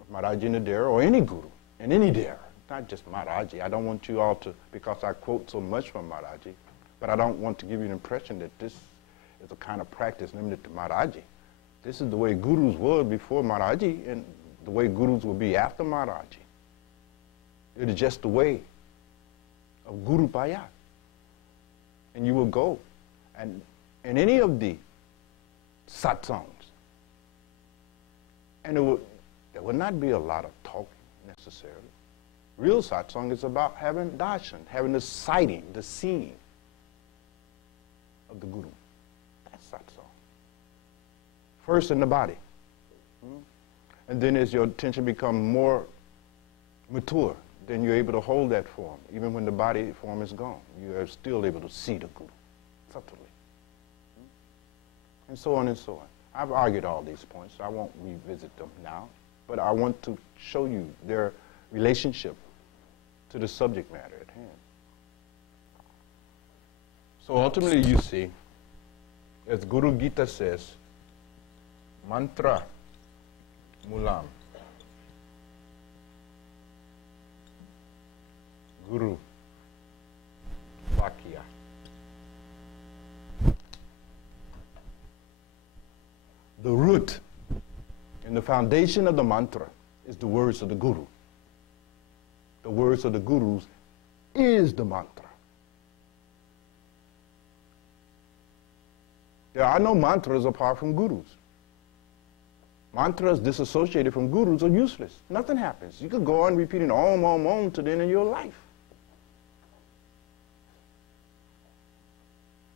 of Maharaji in the Dera, or any Guru, in any Dera, not just Maharaji, I don't want you all to, because I quote so much from Maharaji, but I don't want to give you the impression that this is a kind of practice limited to Maharaji. This is the way Gurus were before Maharaji, and the way Gurus will be after Maharaji. It is just the way of Guru Paya. And you will go. And in any of the satsangs, and there will not be a lot of talking necessarily. Real satsang is about having darshan, having the sighting, the seeing of the Guru. That's satsang. First in the body. And then as your attention becomes more mature, then you're able to hold that form. Even when the body form is gone, you are still able to see the Guru subtly. And so on and so on. I've argued all these points, so I won't revisit them now, but I want to show you their relationship to the subject matter at hand. So ultimately you see, as Guru Gita says, mantra mulam, Guru Vakya. The root and the foundation of the mantra is the words of the Guru. The words of the Gurus is the mantra. There are no mantras apart from Gurus. Mantras disassociated from Gurus are useless. Nothing happens. You could go on repeating Om, Om, Om to the end of your life.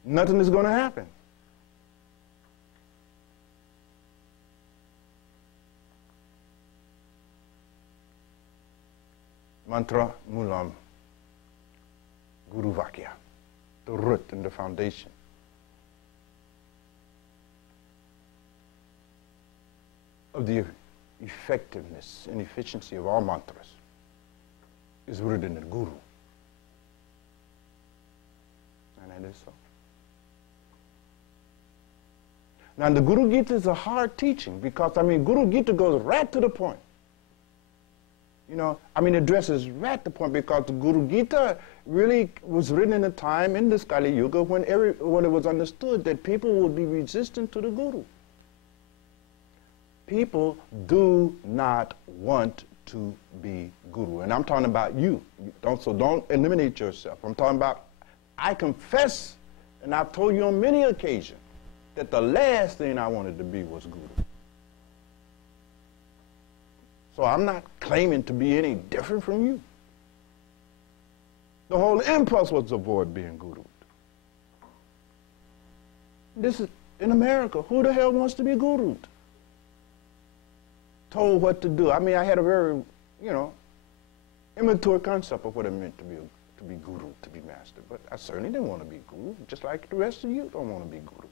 Nothing is going to happen. Mantra Mulam Guru Vakya, the root and the foundation. Of the effectiveness and efficiency of all mantras is rooted in the Guru. And that is so. Now the Guru Gita is a hard teaching because, Guru Gita goes right to the point. It addresses right the point because the Guru Gita really was written in a time in this Kali Yuga when it was understood that people would be resistant to the Guru. People do not want to be guru. And I'm talking about you. So don't eliminate yourself. I'm talking about, I confess, and I've told you on many occasions, that the last thing I wanted to be was guru. So I'm not claiming to be any different from you. The whole impulse was to avoid being guru. This is in America. Who the hell wants to be gurued? Told what to do. I mean, I had a very, immature concept of what it meant to be guru, to be master. But I certainly didn't want to be guru, just like the rest of you don't want to be guru.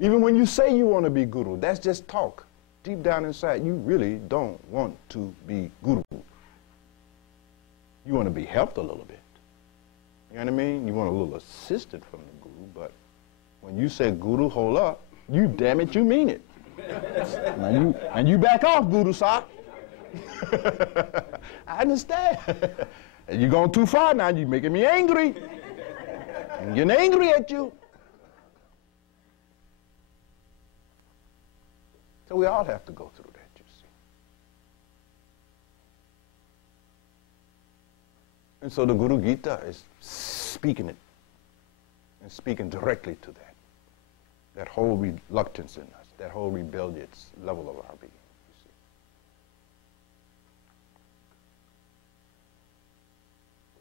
Even when you say you want to be guru, that's just talk. Deep down inside, you really don't want to be guru. You want to be helped a little bit. You know what I mean? You want a little assistance from the guru, but when you say guru, hold up, you damn it, you mean it. and you back off, guru sir. I understand. And you're going too far now, you're making me angry. I'm getting angry at you. So we all have to go through that, you see. And so the Guru Gita is speaking it, and speaking directly to that whole reluctance in us, that whole rebellious level of our being, you see.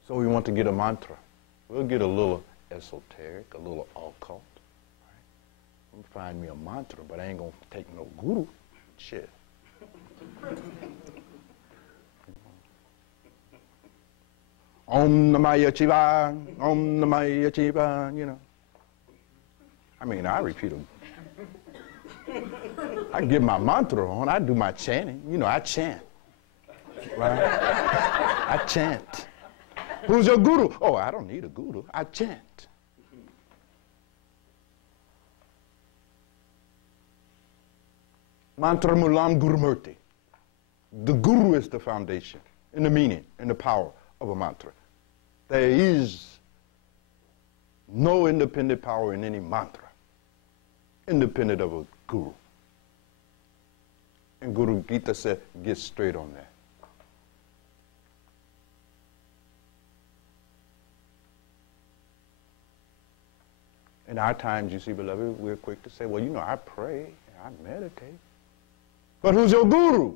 So we want to get a mantra. We'll get a little esoteric, a little occult. Find me a mantra, but I ain't gonna take no guru. Shit. Om Namaya Chiva, Om Namaya Chiva, I mean, I repeat them. I get my mantra on, I do my chanting. I chant. Right? I chant. Who's your guru? Oh, I don't need a guru. I chant. Mantra Mulam Gurumurti. The guru is the foundation, and the meaning, and the power of a mantra. There is no independent power in any mantra, independent of a guru. And Guru Gita said, get straight on that. In our times, you see, beloved, we're quick to say, well, I pray, I meditate. But who's your guru?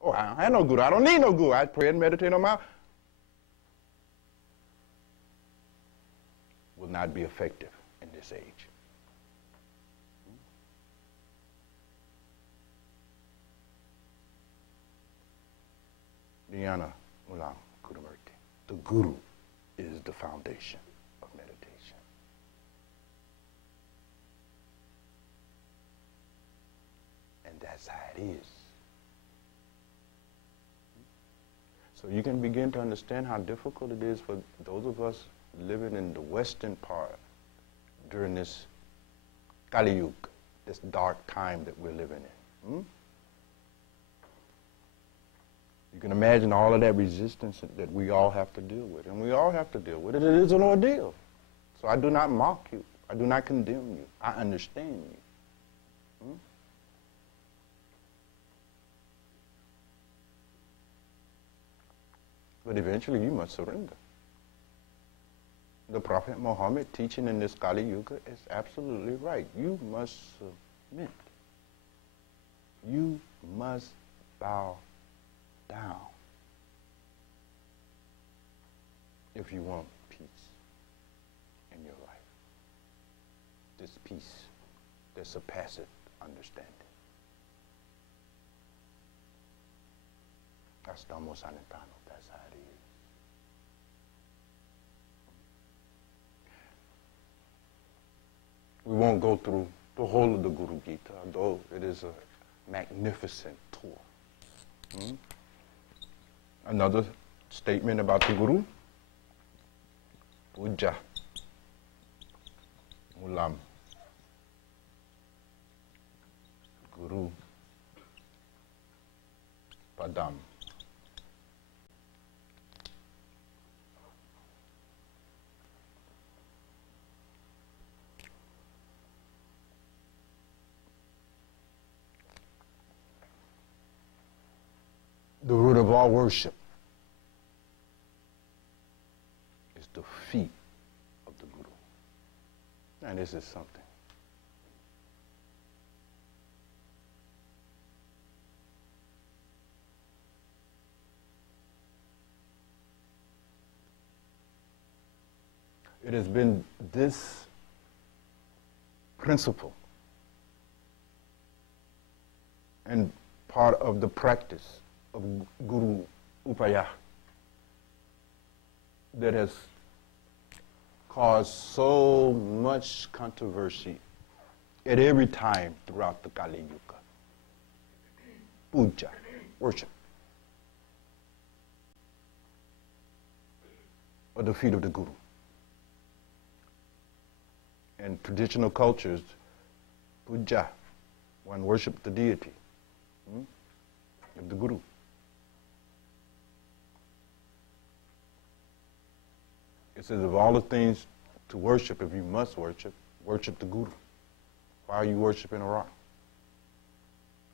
Oh, I don't have no guru. I don't need no guru. I pray and meditate on my... Will not be effective in this age. Dhyana Mulam Kudamurti. The guru is the foundation of meditation. And that's how it is. So you can begin to understand how difficult it is for those of us living in the western part during this Kali Yuga, this dark time that we're living in. You can imagine all of that resistance that we all have to deal with. And we all have to deal with it. It is an ordeal. So I do not mock you. I do not condemn you. I understand you. But eventually you must surrender. The Prophet Muhammad teaching in this Kali Yuga is absolutely right. You must submit. You must bow down if you want peace in your life. This peace that surpasses understanding. Estamos sanitano. That's how it is. We won't go through the whole of the Guru Gita, although it is a magnificent tour. Another statement about the Guru. Puja Mulam Guru Padam. of all worship is the feet of the Guru. And this is something. It has been this principle and part of the practice of Guru Upaya that has caused so much controversy at every time throughout the Kali Yuga. Puja, worship, at the feet of the Guru. In traditional cultures, puja, one worshipped the deity, the Guru. It says of all the things to worship, if you must worship, worship the Guru. Why are you worshiping a rock?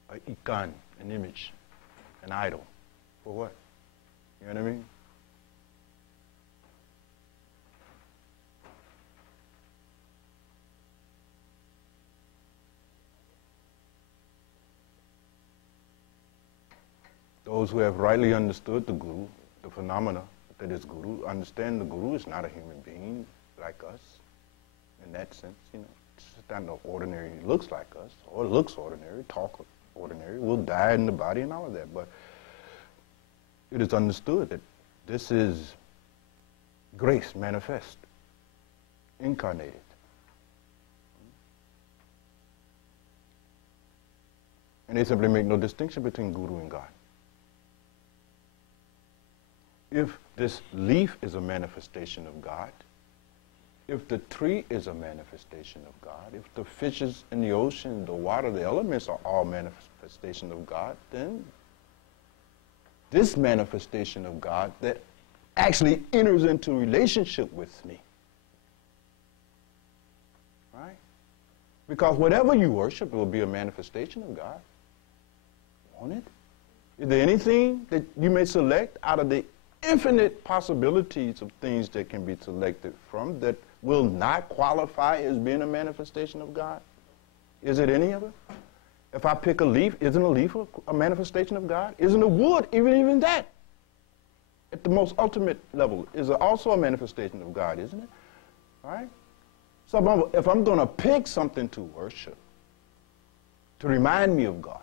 A ikan, an image, an idol. For what? You know what I mean? Those who have rightly understood the Guru, the phenomena that is Guru, understand the Guru is not a human being like us, in that sense, you know. It's not no ordinary, he looks like us, or looks ordinary, talk ordinary, will die in the body and all of that, but it is understood that this is grace manifest, incarnated. And they simply make no distinction between Guru and God. If this leaf is a manifestation of God, if the tree is a manifestation of God, if the fishes in the ocean, the water, the elements are all manifestations of God, then this manifestation of God that actually enters into relationship with me, right? Because whatever you worship will be a manifestation of God, won't it? Is there anything that you may select out of the infinite possibilities of things that can be selected from that will not qualify as being a manifestation of God? Is it any of it? If I pick a leaf, isn't a leaf a manifestation of God? Isn't a wood even that? At the most ultimate level, is also a manifestation of God, isn't it? Right? So if I'm going to pick something to worship, to remind me of God,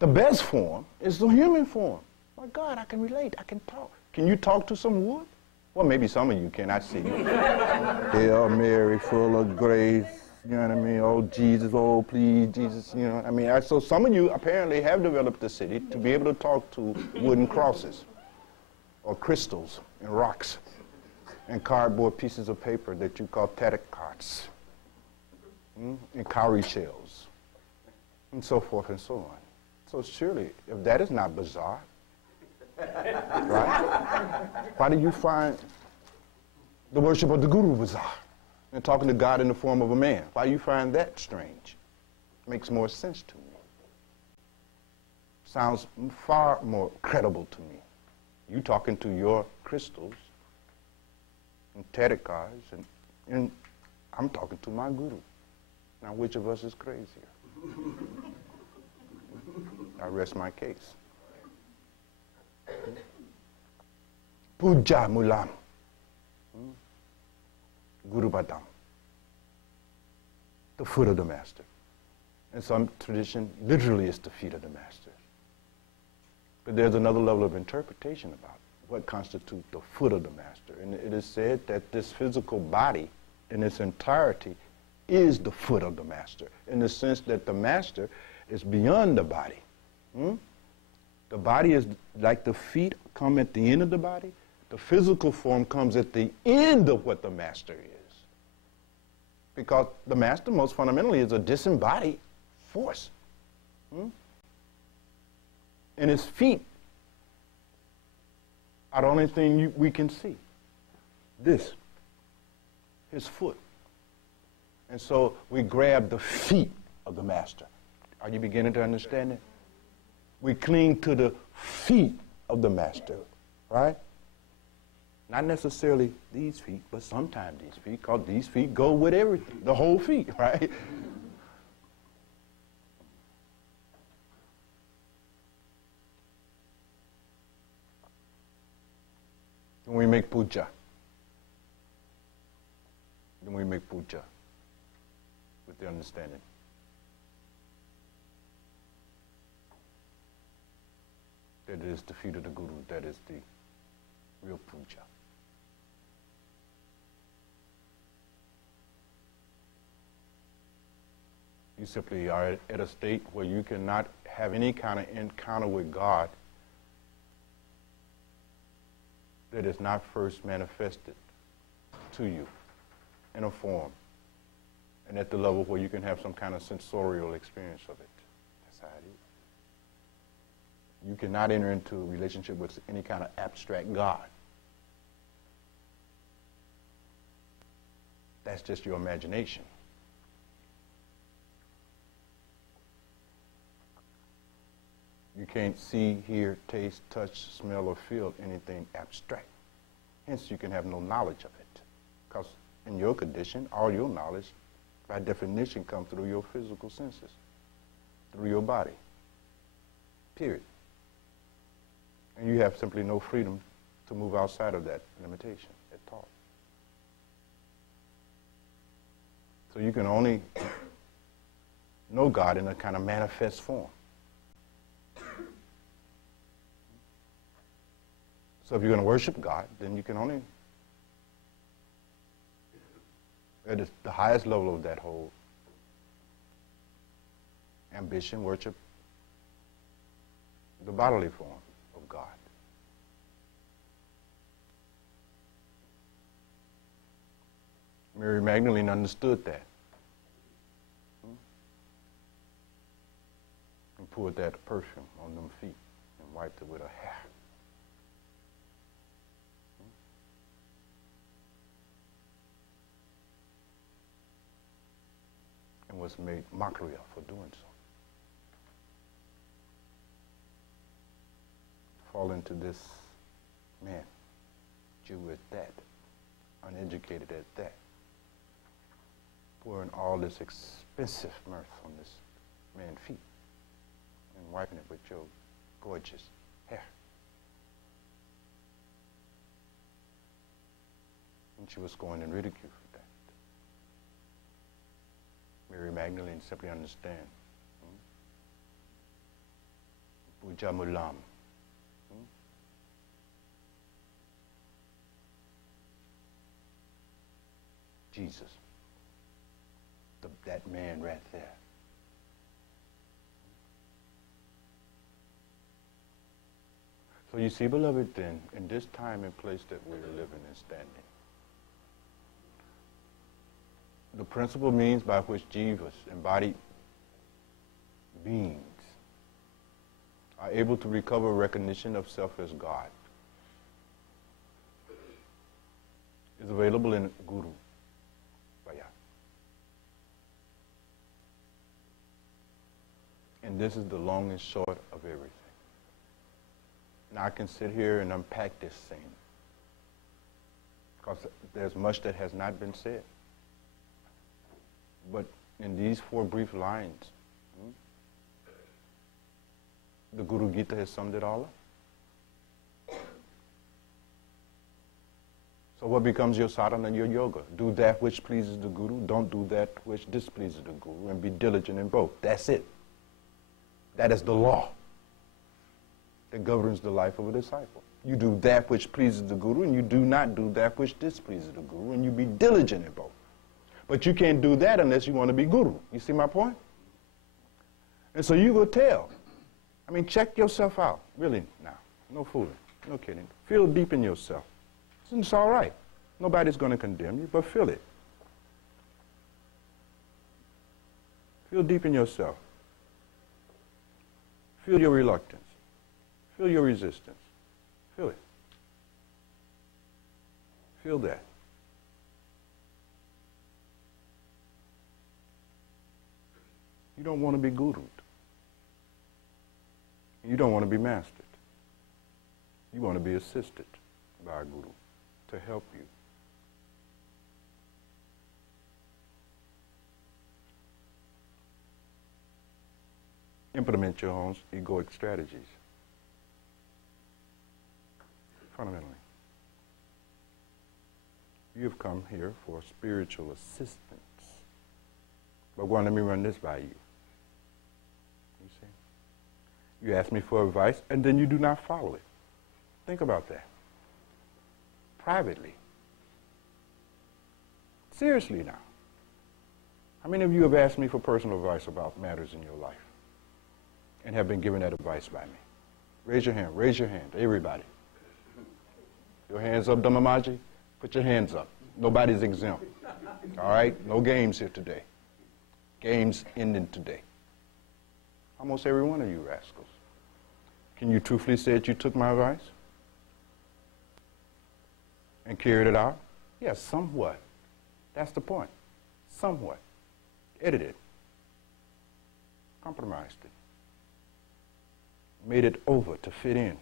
the best form is the human form. My God, I can relate. I can talk. Can you talk to some wood? Well, maybe some of you can. I see you. Hail Mary, full of grace. You know what I mean? Oh, Jesus, oh, please, Jesus. You know what I mean? So some of you apparently have developed the city to be able to talk to wooden crosses or crystals and rocks and cardboard pieces of paper that you call tarot cards and cowrie shells and so forth and so on. So surely, if that is not bizarre, right? Why do you find the worship of the Guru bizarre and talking to God in the form of a man? Why do you find that strange? Makes more sense to me. Sounds far more credible to me. You talking to your crystals and tarot cards, and I'm talking to my Guru. Now, which of us is crazier? I rest my case. Puja Mulam. Guru Badam. The foot of the master. In some tradition, literally it's the feet of the master. But there's another level of interpretation about what constitutes the foot of the master. And it is said that this physical body in its entirety is the foot of the master, in the sense that the master is beyond the body. The body is like the feet come at the end of the body. The physical form comes at the end of what the master is. Because the master, most fundamentally, is a disembodied force. And his feet are the only thing we can see. This, his foot. And so we grab the feet of the master. Are you beginning to understand it? We cling to the feet of the master, right? Not necessarily these feet, but sometimes these feet, because these feet go with everything, the whole feet, right? When we make puja, with the understanding that it is the feet of the Guru, that is the real puja. You simply are at a state where you cannot have any kind of encounter with God that is not first manifested to you in a form and at the level where you can have some kind of sensorial experience of it. That's how it is. You cannot enter into a relationship with any kind of abstract God. That's just your imagination. You can't see, hear, taste, touch, smell, or feel anything abstract. Hence, you can have no knowledge of it. Because in your condition, all your knowledge, by definition, comes through your physical senses, through your body, period. And you have simply no freedom to move outside of that limitation at all. So you can only know God in a kind of manifest form. So if you're going to worship God, then you can only, at the highest level of that whole ambition, worship the bodily form of God. Mary Magdalene understood that. And poured that perfume on them feet and wiped it with her hair. And was made mockery of for doing so. Fall into this man, Jew at that, uneducated at that, pouring all this expensive mirth on this man's feet and wiping it with your gorgeous hair. And she was scorned and ridiculed for that. Mary Magdalene simply understand. Puja mulam. Jesus. That man right there. So you see, beloved, then, in this time and place that we're living and standing, the principal means by which jivas, embodied beings, are able to recover recognition of self as God is available in Guru. And this is the long and short of everything. Now I can sit here and unpack this thing because there's much that has not been said. But in these 4 brief lines, the Guru Gita has summed it all up. So what becomes your sadhana and your yoga? Do that which pleases the Guru, don't do that which displeases the Guru, and be diligent in both. That's it. That is the law that governs the life of a disciple. You do that which pleases the Guru, and you do not do that which displeases the Guru, and you be diligent in both. But you can't do that unless you want to be Guru. You see my point? And so you go tell. I mean, check yourself out. Really now. No fooling. No kidding. Feel deep in yourself. It's all right. Nobody's going to condemn you, but feel it. Feel deep in yourself. Feel your reluctance. Feel your resistance. Feel it. Feel that. You don't want to be gurued. You don't want to be mastered. You want to be assisted by a guru to help you. Implement your own egoic strategies. Fundamentally. You have come here for spiritual assistance. Bhagwan, let me run this by you. You see? You ask me for advice, and then you do not follow it. Think about that. Privately. Seriously now. How many of you have asked me for personal advice about matters in your life and have been given that advice by me? Raise your hand. Raise your hand. Everybody. Your hands up, Dhammamaji? Put your hands up. Nobody's exempt. All right? No games here today. Games ending today. Almost every one of you rascals. Can you truthfully say that you took my advice? And carried it out? Yes, somewhat. That's the point. Somewhat. Edited. Compromised it. Made it over to fit in.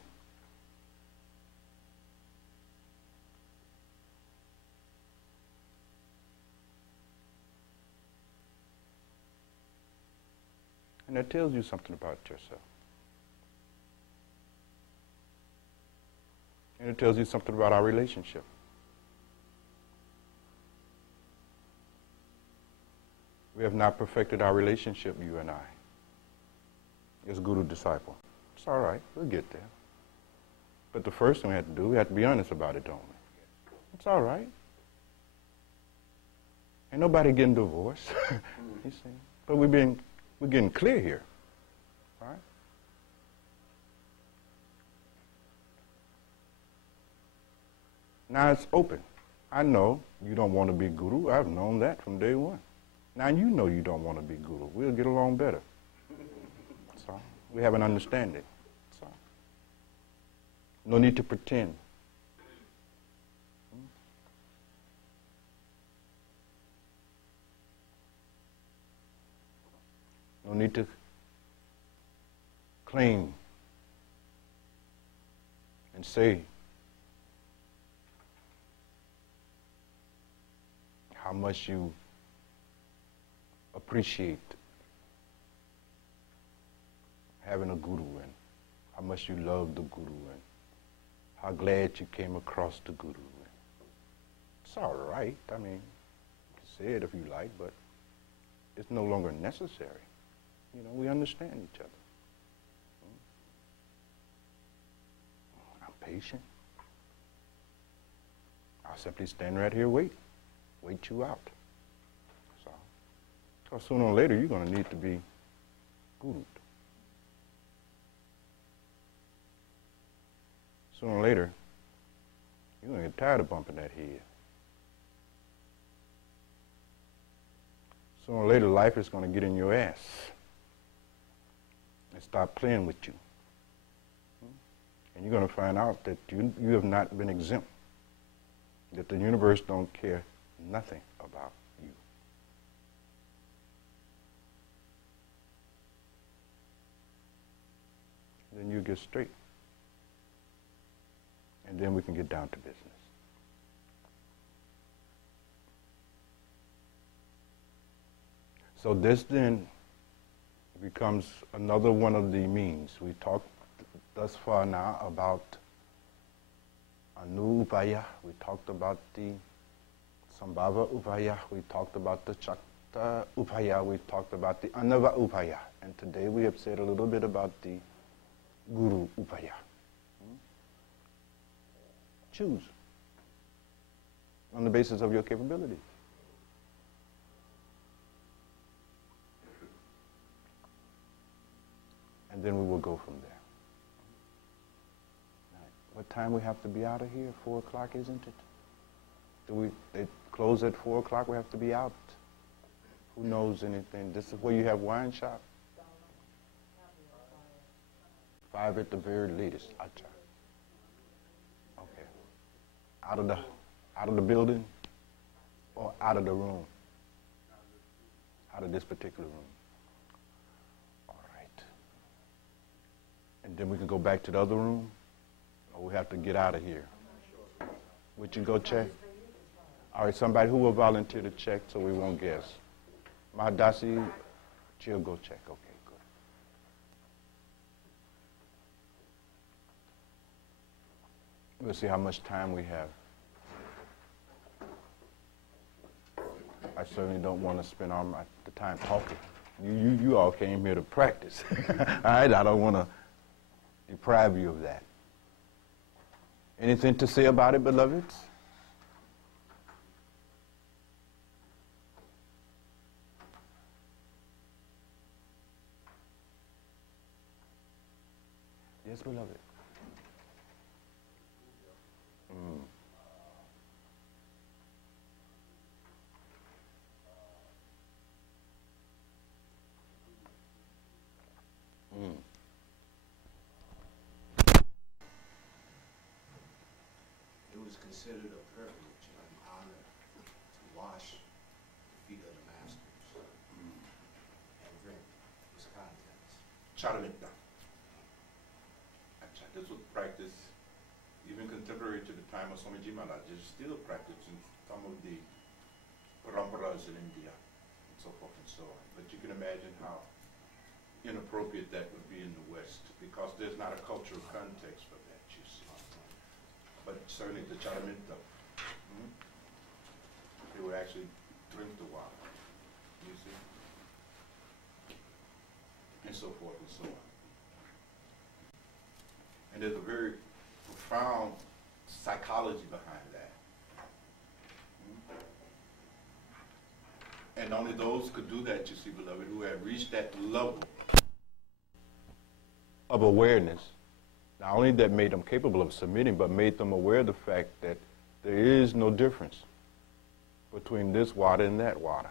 And that tells you something about yourself. And it tells you something about our relationship. We have not perfected our relationship, you and I, as guru-disciple. It's all right. We'll get there. But the first thing we have to do, we have to be honest about it, don't we? It's all right. Ain't nobody getting divorced. You see? But we're getting clear here, right? Now it's open. I know you don't want to be guru. I've known that from day one. Now you know you don't want to be guru. We'll get along better. So we have an understanding. So no need to pretend. No need to claim and say how much you appreciate having a guru and how much you love the guru and how glad you came across the guru. It's all right. I mean, you can say it if you like, but it's no longer necessary. You know, we understand each other. I'm patient. I'll simply stand right here, wait you out. So sooner or later, you're going to need to be gurued. Sooner or later, you're going to get tired of bumping that head. Sooner or later, life is going to get in your ass and start playing with you. And you're going to find out that you have not been exempt, that the universe don't care nothing about you. Then you get straight. And then we can get down to business. So this then becomes another one of the means. We talked thus far now about Anu Upaya. We talked about the Sambhava Upaya. We talked about the Chakta Upaya. We talked about the Anava Upaya. And today we have said a little bit about the Guru Upaya. Choose on the basis of your capabilities. And then we will go from there. Right. What time we have to be out of here? 4 o'clock, isn't it? They close at 4 o'clock, we have to be out. Who knows anything? This is where you have wine shop? 5 at the very latest. Acha. Okay. Out of the building or out of the room? Out of this particular room. All right. And then we can go back to the other room, or we have to get out of here. Would you go check? All right, somebody who will volunteer to check so we won't guess. Mahadasi, she'll go check. Okay, good. We'll see how much time we have. I certainly don't want to spend all the time talking. You all came here to practice. All right, I don't want to deprive you of that. Anything to say about it, beloveds? Yes, beloved. It was considered a privilege and an honor to wash the feet of the masters and drink his contents. Charanita. This was practiced even contemporary to the time of Swamiji Maharaj. It's still practiced in some of the paramparas in India and so forth and so on. But you can imagine how inappropriate that would be in the West, because there's not a cultural context for that, you see. But certainly the Charanita, they would actually drink the water, you see, and so forth and so on. And there's a very profound psychology behind that. And only those could do that, you see, beloved, who have reached that level of awareness. Not only that made them capable of submitting, but made them aware of the fact that there is no difference between this water and that water.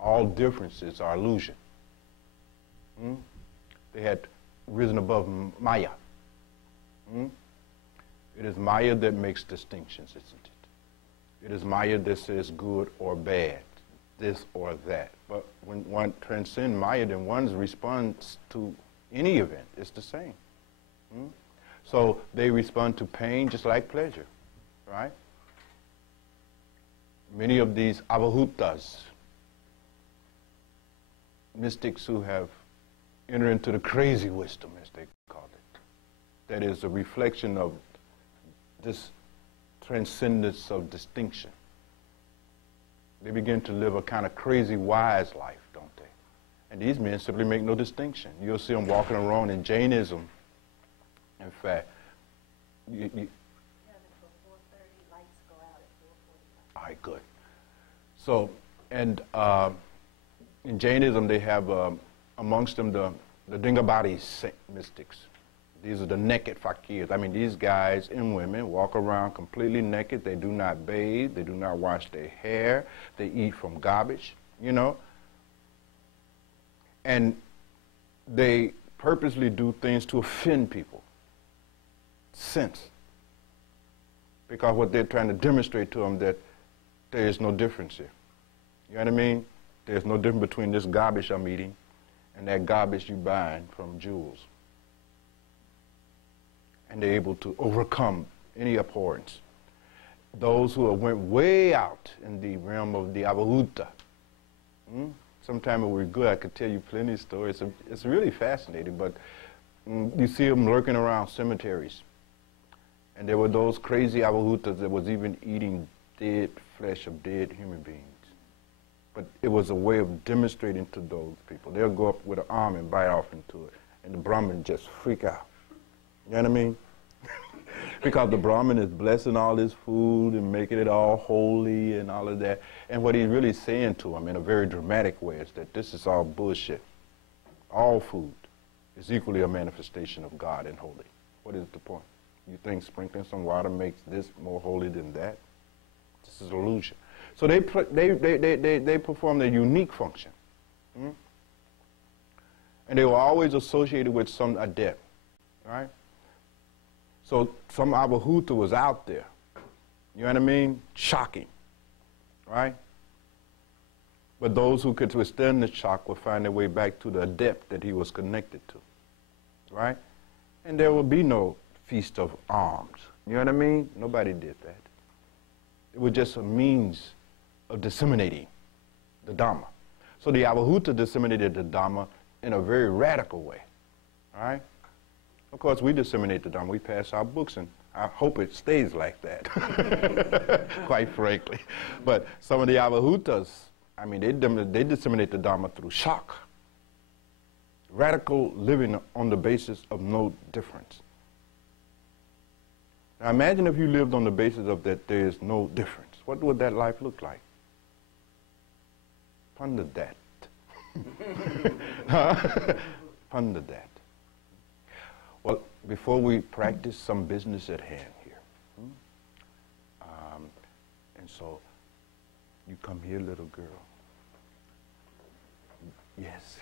All differences are illusion. They had risen above Maya. It is Maya that makes distinctions, isn't it? It is Maya that says good or bad, this or that. But when one transcends Maya, then one's response to any event is the same. So they respond to pain just like pleasure, right? Many of these avahutas, mystics who have entered into the crazy wisdom, as they call it, that is a reflection of this transcendence of distinction. They begin to live a kind of crazy wise life, don't they? And these men simply make no distinction. You'll see them walking around in Jainism. In fact, Yeah, before 4:30, lights go out at 4:45. all right, good. So, and in Jainism, they have amongst them the Dingabadi mystics. These are the naked fakirs. I mean, these guys and women walk around completely naked. They do not bathe. They do not wash their hair. They eat from garbage, you know. And they purposely do things to offend people. Sense. Because what they're trying to demonstrate to them that there is no difference here. You know what I mean? There's no difference between this garbage I'm eating and that garbage you buying from Jewels. And they're able to overcome any abhorrence. Those who went way out in the realm of the Avahuta. Sometime if we're good, I could tell you plenty of stories. It's really fascinating, but you see them lurking around cemeteries. And there were those crazy Avahutas that was even eating dead flesh of dead human beings. But it was a way of demonstrating to those people. They'll go up with an arm and bite off into it, and the Brahmin just freak out. You know what I mean? Because the Brahmin is blessing all his food and making it all holy and all of that. And what he's really saying to them in a very dramatic way is that this is all bullshit. All food is equally a manifestation of God and holy. What is the point? You think sprinkling some water makes this more holy than that? This is illusion. So they perform their unique function. And they were always associated with some adept, right? So some Avahuta was out there. You know what I mean? Shocking, right? But those who could withstand the shock would find their way back to the adept that he was connected to. right? And there will be no feast of arms. You know what I mean? Nobody did that. It was just a means of disseminating the Dhamma. So the Avahuta disseminated the Dhamma in a very radical way, all right? Of course, we disseminate the Dhamma. We pass our books, and I hope it stays like that, quite frankly. But some of the Avahutas, I mean, they disseminate the Dhamma through shock. Radical living on the basis of no difference. Now imagine if you lived on the basis of that there is no difference. What would that life look like? Ponder that. Ponder that. Well, before we practice, some business at hand here. And so, you come here, little girl. Yes.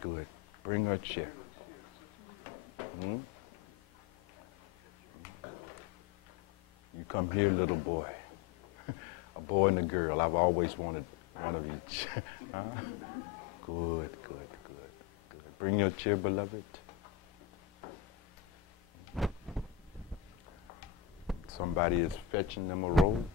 Good. Bring her a chair. You come here, little boy. A boy and a girl. I've always wanted one of each. Good, good, good, good. Bring your chair, beloved. Somebody is fetching them a robe.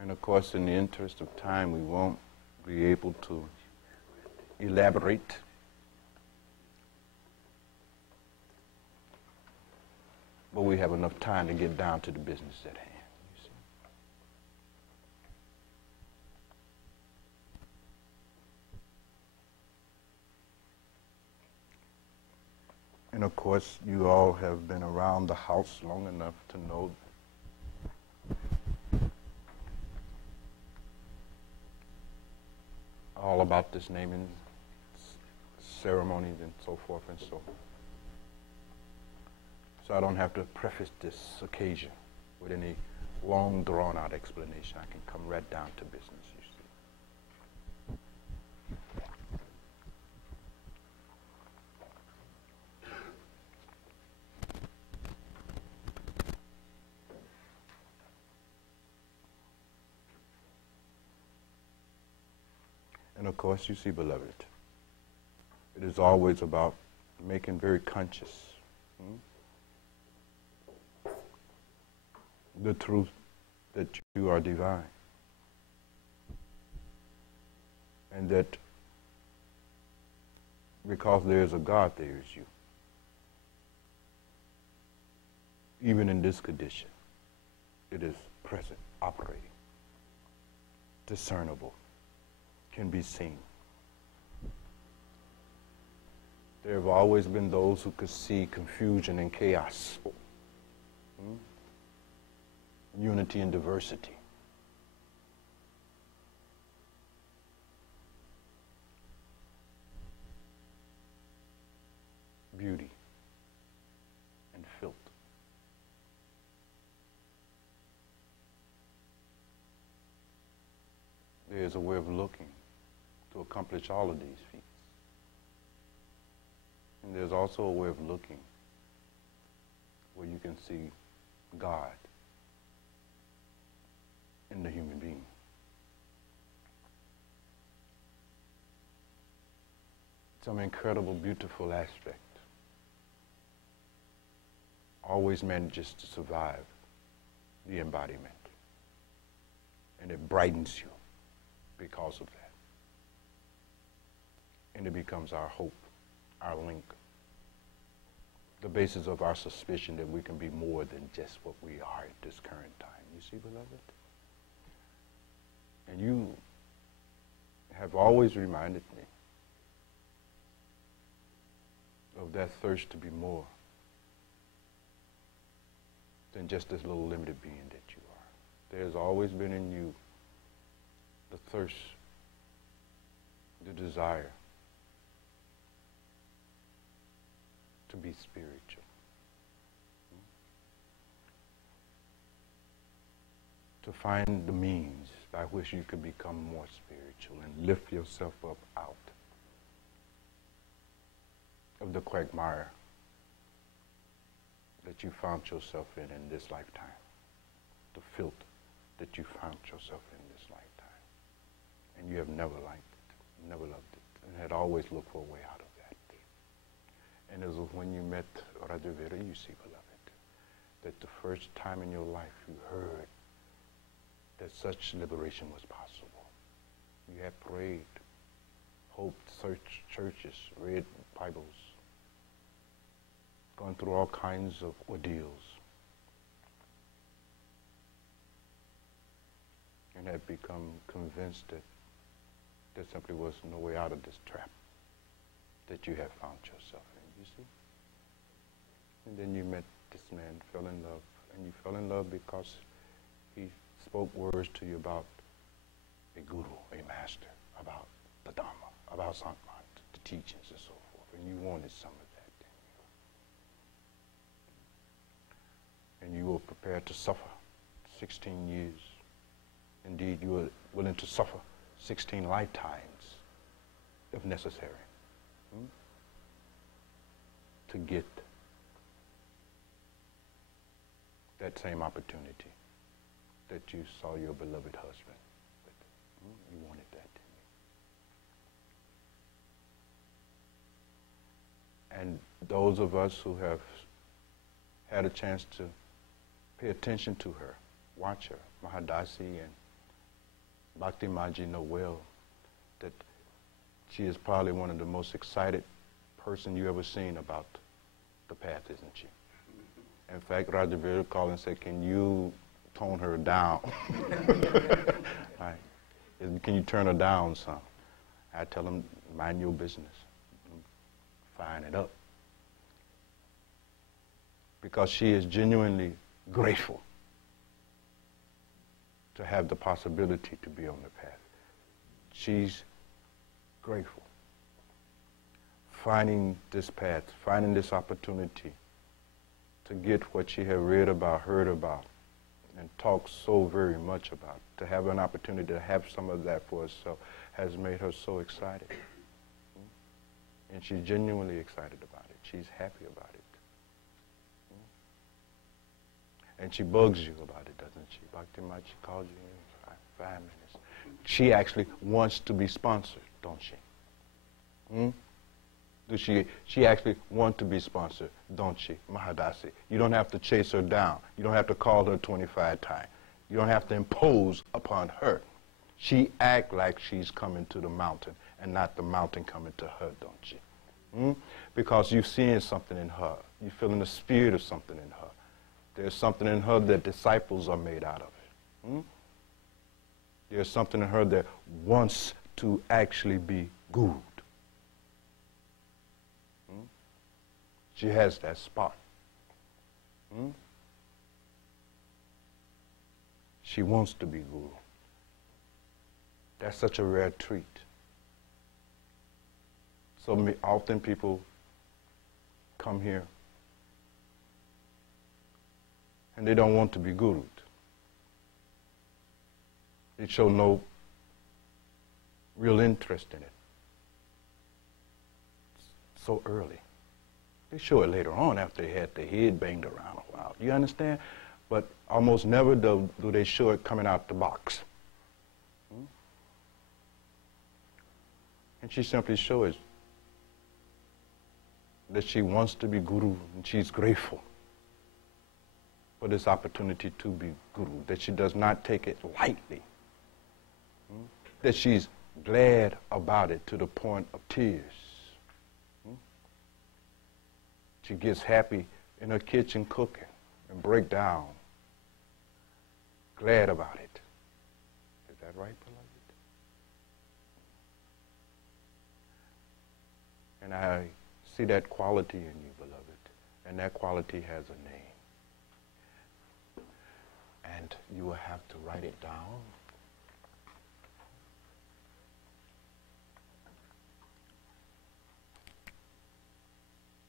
And of course, in the interest of time, we won't be able to elaborate. But we have enough time to get down to the business at hand, you see. And of course, you all have been around the house long enough to know all about this naming ceremonies and so forth and so on. So I don't have to preface this occasion with any long drawn-out explanation. I can come right down to business, you see. And of course, you see, beloved, it is always about making very conscious the truth that you are divine, and that because there is a God, there is you. Even in this condition, it is present, operating, discernible, can be seen. There have always been those who could see confusion and chaos, unity and diversity. Beauty and filth. There is a way of looking to accomplish all of these feats. And there's also a way of looking where you can see God in the human being. Some incredible, beautiful aspect. Always manages to survive the embodiment. And it brightens you because of that. And it becomes our hope, our link, the basis of our suspicion that we can be more than just what we are at this current time. You see, beloved? And you have always reminded me of that thirst to be more than just this little limited being that you are. There's always been in you the thirst, the desire to be spiritual, to find the means by which you could become more spiritual and lift yourself up out of the quagmire that you found yourself in this lifetime. the filth that you found yourself in this lifetime. And you have never liked it, never loved it, and had always looked for a way out of that. And it was when you met Rajavira, you see, beloved, that the first time in your life you heard that such liberation was possible. You had prayed, hoped, searched churches, read Bibles, gone through all kinds of ordeals, and had become convinced that there simply was no way out of this trap that you had found yourself in, you see? And then you met this man, fell in love, and you fell in love because he spoke words to you about a guru, a master, about the Dharma, about Sangman, the teachings and so forth, and you wanted some of that, didn't you? And you were prepared to suffer 16 years. Indeed, you were willing to suffer 16 lifetimes, if necessary, to get that same opportunity that you saw your beloved husband with. You wanted that, didn't you? And those of us who have had a chance to pay attention to her, watch her, Mahadasi and Bhakti Maji know well that she is probably one of the most excited person you ever seen about the path, isn't she? In fact, Rajavira called and said, can you tone her down? Right. Can you turn her down some? I tell him, mind your business. Fine it up. Because she is genuinely grateful to have the possibility to be on the path. She's grateful. Finding this path, finding this opportunity to get what she had read about, heard about, and talked so very much about, to have an opportunity to have some of that for herself has made her so excited. And she's genuinely excited about it. She's happy about it. And she bugs you about it, doesn't she? Bhakti Mat, she calls you in 5 minutes. She actually wants to be sponsored, don't she? Does she actually want to be sponsored, don't she, Mahadasi? You don't have to chase her down. You don't have to call her 25 times. You don't have to impose upon her. She act like she's coming to the mountain and not the mountain coming to her, don't she? Because you're seeing something in her. You're feeling the spirit of something in her. There's something in her that disciples are made out of. There's something in her that wants to actually be gurued. She has that spark. She wants to be guru. That's such a rare treat. So often people come here and they don't want to be gurued. They show no real interest in it so early. They show it later on after they had their head banged around a while. You understand? But almost never do they show it coming out the box. And she simply shows that she wants to be guru and she's grateful for this opportunity to be guru, that she does not take it lightly, that she's glad about it to the point of tears. She gets happy in her kitchen cooking and break down, glad about it. Is that right, beloved? And I see that quality in you, beloved, and that quality has a name. And you will have to write it down.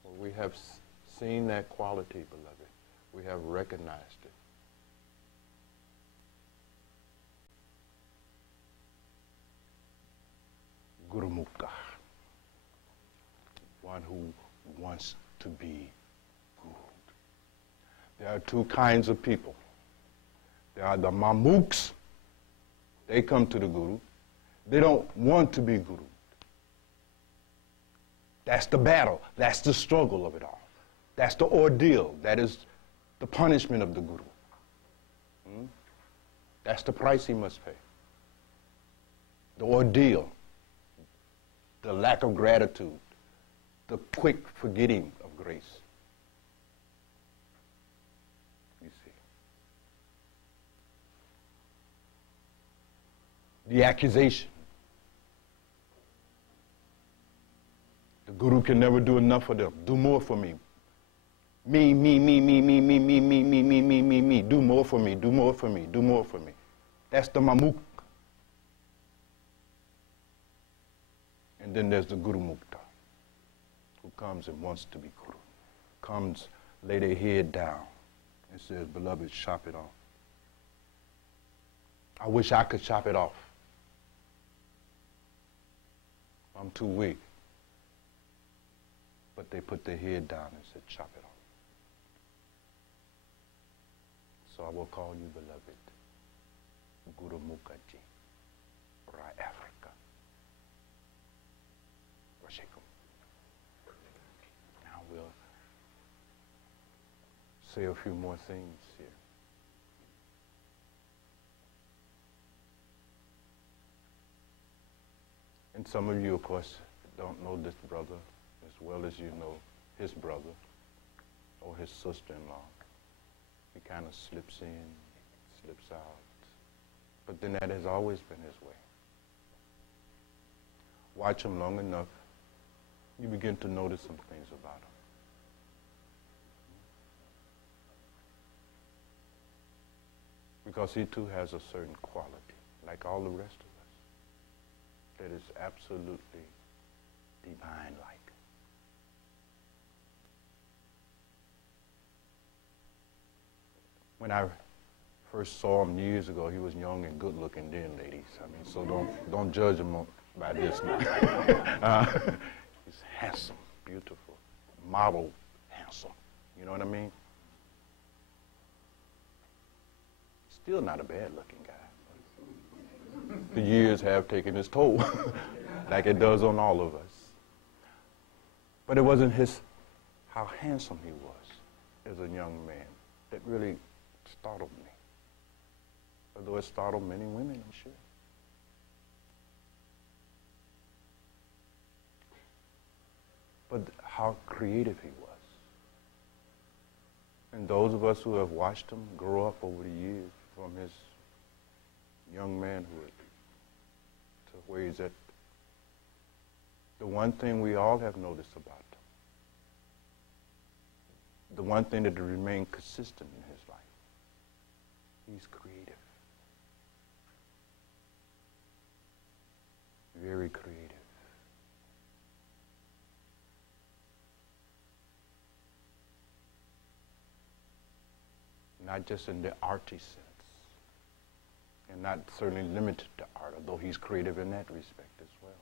Well, we have seen that quality, beloved. We have recognized it. Gurumukha, one who wants to be gurued. There are two kinds of people. There are the Mamooks. They come to the Guru. They don't want to be Guru. That's the battle. That's the struggle of it all. That's the ordeal. That is the punishment of the Guru. That's the price he must pay. The ordeal, the lack of gratitude, the quick forgetting of grace. You see. The accusation. The Guru can never do enough for them. Do more for me. Me. Do more for me, do more for me, do more for me. That's the Mamook. And then there's the Guru Mukta, who comes and wants to be Guru. Comes, lay their head down, and says, beloved, chop it off. I wish I could chop it off. I'm too weak. But they put their head down and said, chop it off. So I will call you beloved, Guru Mukherjee, Rai Afrika. Now we'll say a few more things here. And some of you, of course, don't know this brother as well as you know his brother or his sister-in-law. He kind of slips in, slips out. But then that has always been his way. Watch him long enough, you begin to notice some things about him. Because he too has a certain quality, like all the rest of us, that is absolutely divine-like. When I first saw him years ago, he was young and good-looking then, ladies. I mean, so don't judge him by this now. He's handsome, beautiful, model handsome. You know what I mean? Still not a bad-looking guy. The years have taken its toll, like it does on all of us. But it wasn't how handsome he was as a young man that really startled me. Although it startled many women, I'm sure. But how creative he was. And those of us who have watched him grow up over the years, from his young manhood to where he's at, the one thing we all have noticed about him, the one thing that remained consistent in his life, he's creative. Very creative. Not just in the arty sense, and not certainly limited to art, although he's creative in that respect as well.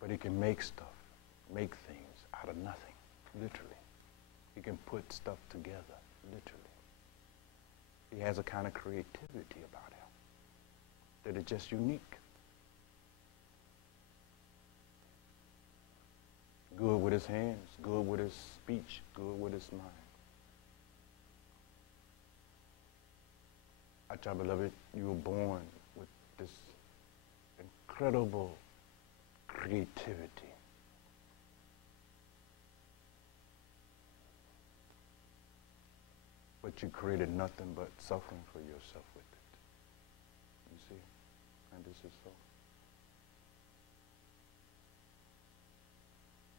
But he can make stuff, make things out of nothing, literally. He can put stuff together, literally. He has a kind of creativity about him that is just unique. Good with his hands, good with his speech, good with his mind. Acha, beloved, you were born with this incredible creativity. But you created nothing but suffering for yourself with it. You see? And this is so.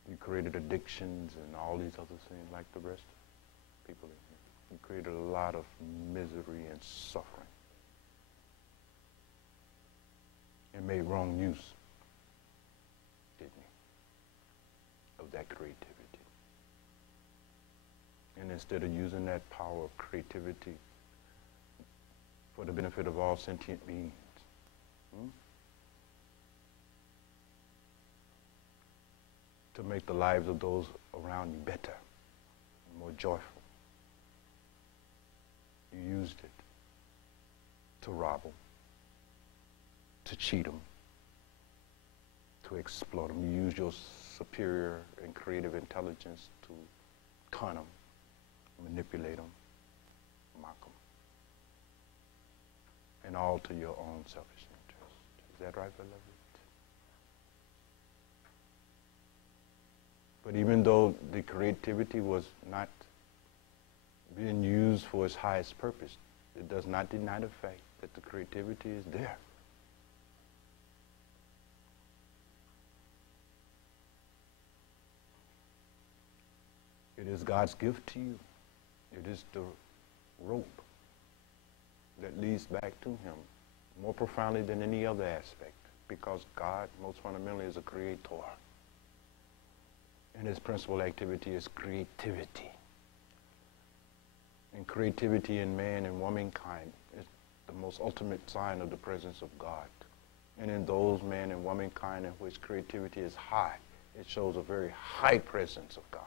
You created addictions and all these other things like the rest of people in here. You created a lot of misery and suffering. And made wrong use, didn't you, of that creativity. And instead of using that power of creativity for the benefit of all sentient beings, to make the lives of those around you better and more joyful, You used it to rob them, to cheat them, to exploit them. You used your superior and creative intelligence to con them, manipulate them, mock them, and all to your own selfish interest. Is that right, beloved? But even though the creativity was not being used for its highest purpose, it does not deny the fact that the creativity is there. It is God's gift to you. It is the rope that leads back to Him more profoundly than any other aspect, because God, most fundamentally, is a creator. And His principal activity is creativity. And creativity in man and womankind is the most ultimate sign of the presence of God. And in those man and womankind in which creativity is high, it shows a very high presence of God.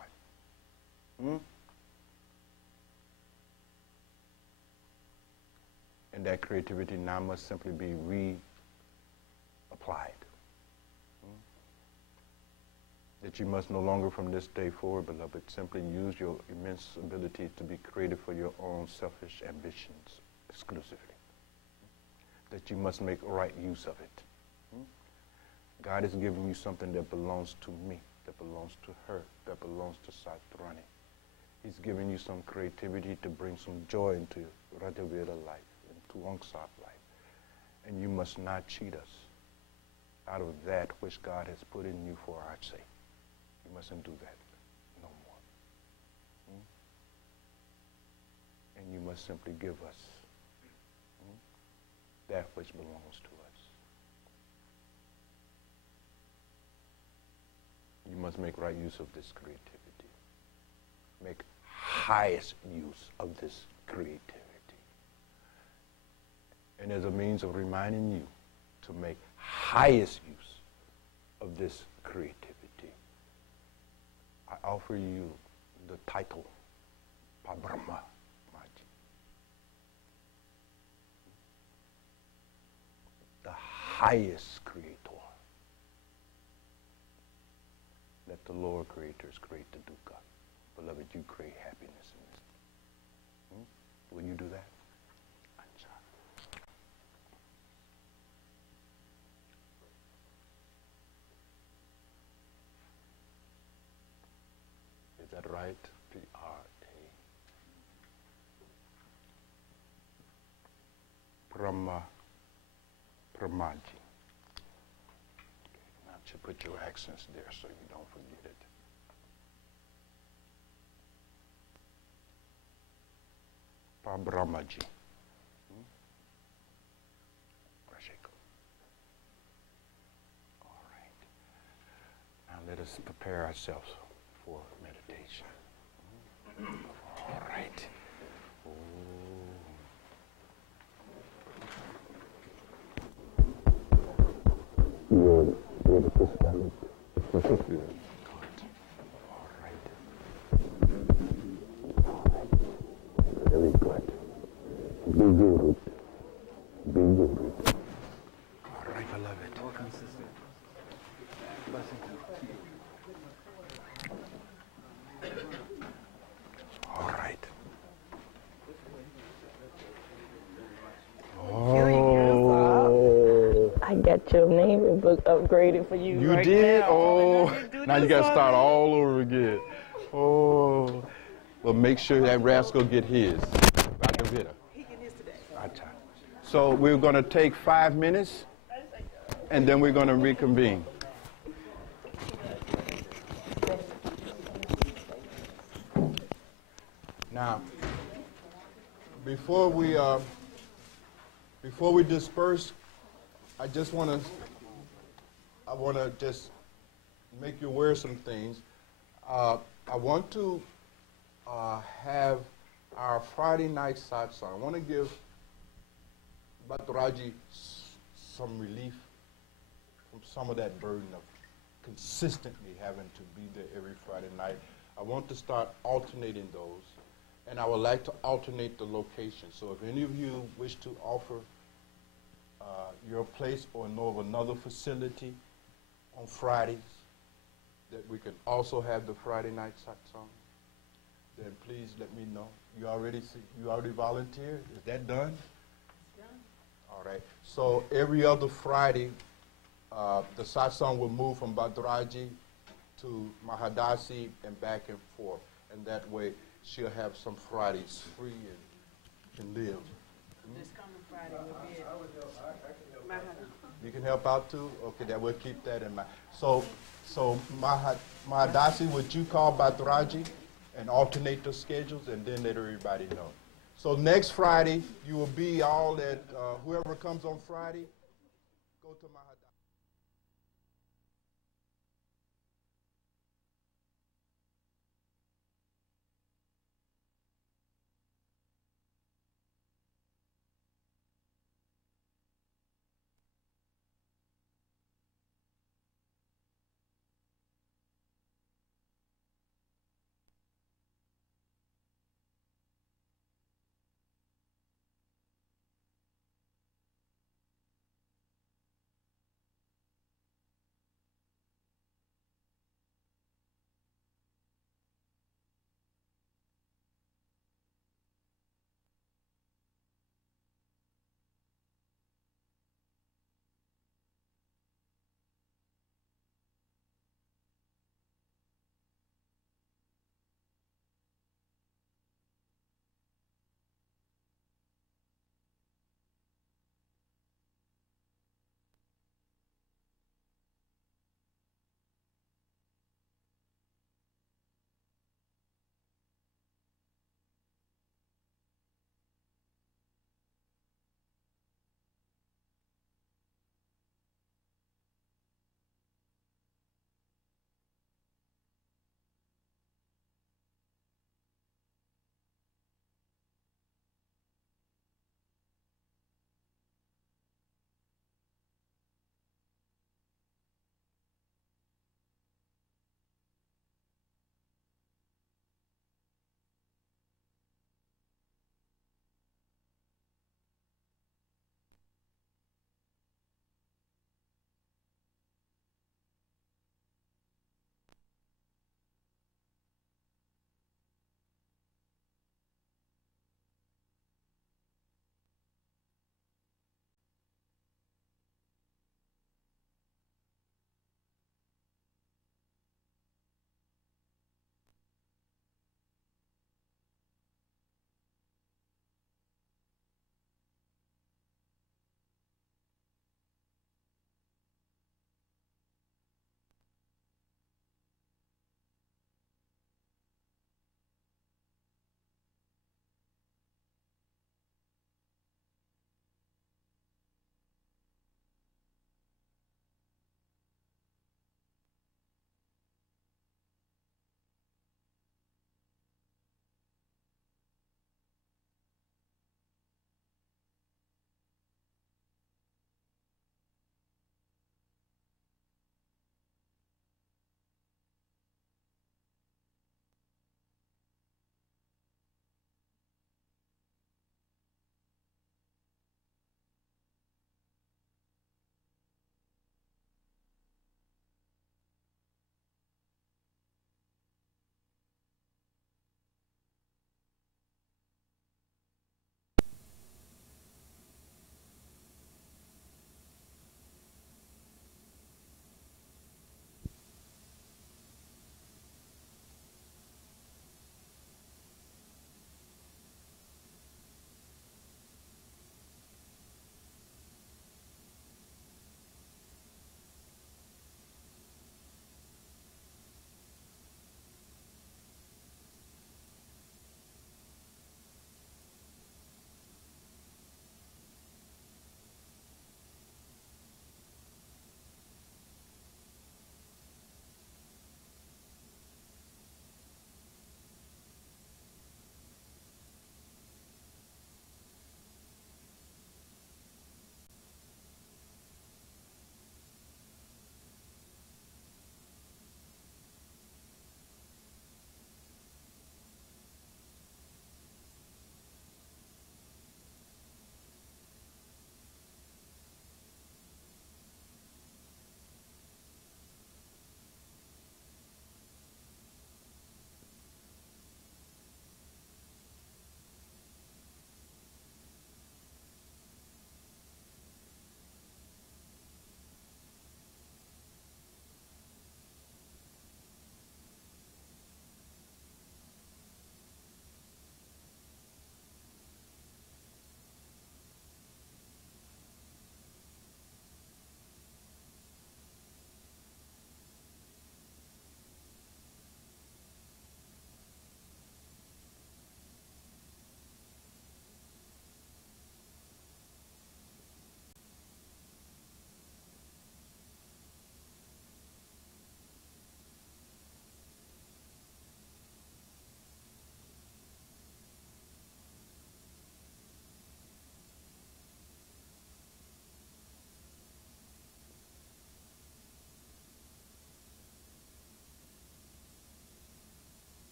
And that creativity now must simply be reapplied. That you must no longer from this day forward, beloved, simply use your immense ability to be creative for your own selfish ambitions exclusively. That you must make right use of it. God is giving you something that belongs to me, that belongs to her, that belongs to Satrani. He's giving you some creativity to bring some joy into Rajaveda life, into Angsat life. And you must not cheat us out of that which God has put in you for our sake. You mustn't do that no more. And you must simply give us that which belongs to us. You must make right use of this creativity. Make highest use of this creativity. And as a means of reminding you to make highest use of this creativity, I offer you the title, Pabrahma Maji. The highest creator. Let the lower creators create the dukkha. Beloved, you create happiness in this. Will you do that? Is that right? P-R-A. Brahmaji. Now you put your accents there so you don't forget it. Brahmaji. All right. Now let us prepare ourselves for meditation. All right. Good. Good. Good. All right. Very good. Be good. Be good. All right, beloved. All right. Oh. I got your name and book upgraded for you. You right did? now. Oh. Now you got to start all. all over again. Oh. Well, make sure that rascal get his. Rajaveda. He get his today. So we're going to take 5 minutes, and then we're going to reconvene. Now, before we disperse, I want to just make you aware of some things. I want to have our Friday night satsang. I want to give Bhattaraji some relief from some of that burden of consistently having to be there every Friday night. I want to start alternating those and I would like to alternate the location. So if any of you wish to offer your place or know of another facility on Fridays that we can also have the Friday night satsang, then please let me know. You already volunteered? Is that done? It's done. All right. So every other Friday, the satsang will move from Bhadraji to Mahadasi and back and forth. And that way, she'll have some Fridays free and live. This coming Friday will be at You can help out too? Okay, that we'll keep that in mind. So Mahadasi, would you call Bhadraji and alternate the schedules and then let everybody know? So next Friday, you will be all at, whoever comes on Friday, go to Mahadasi.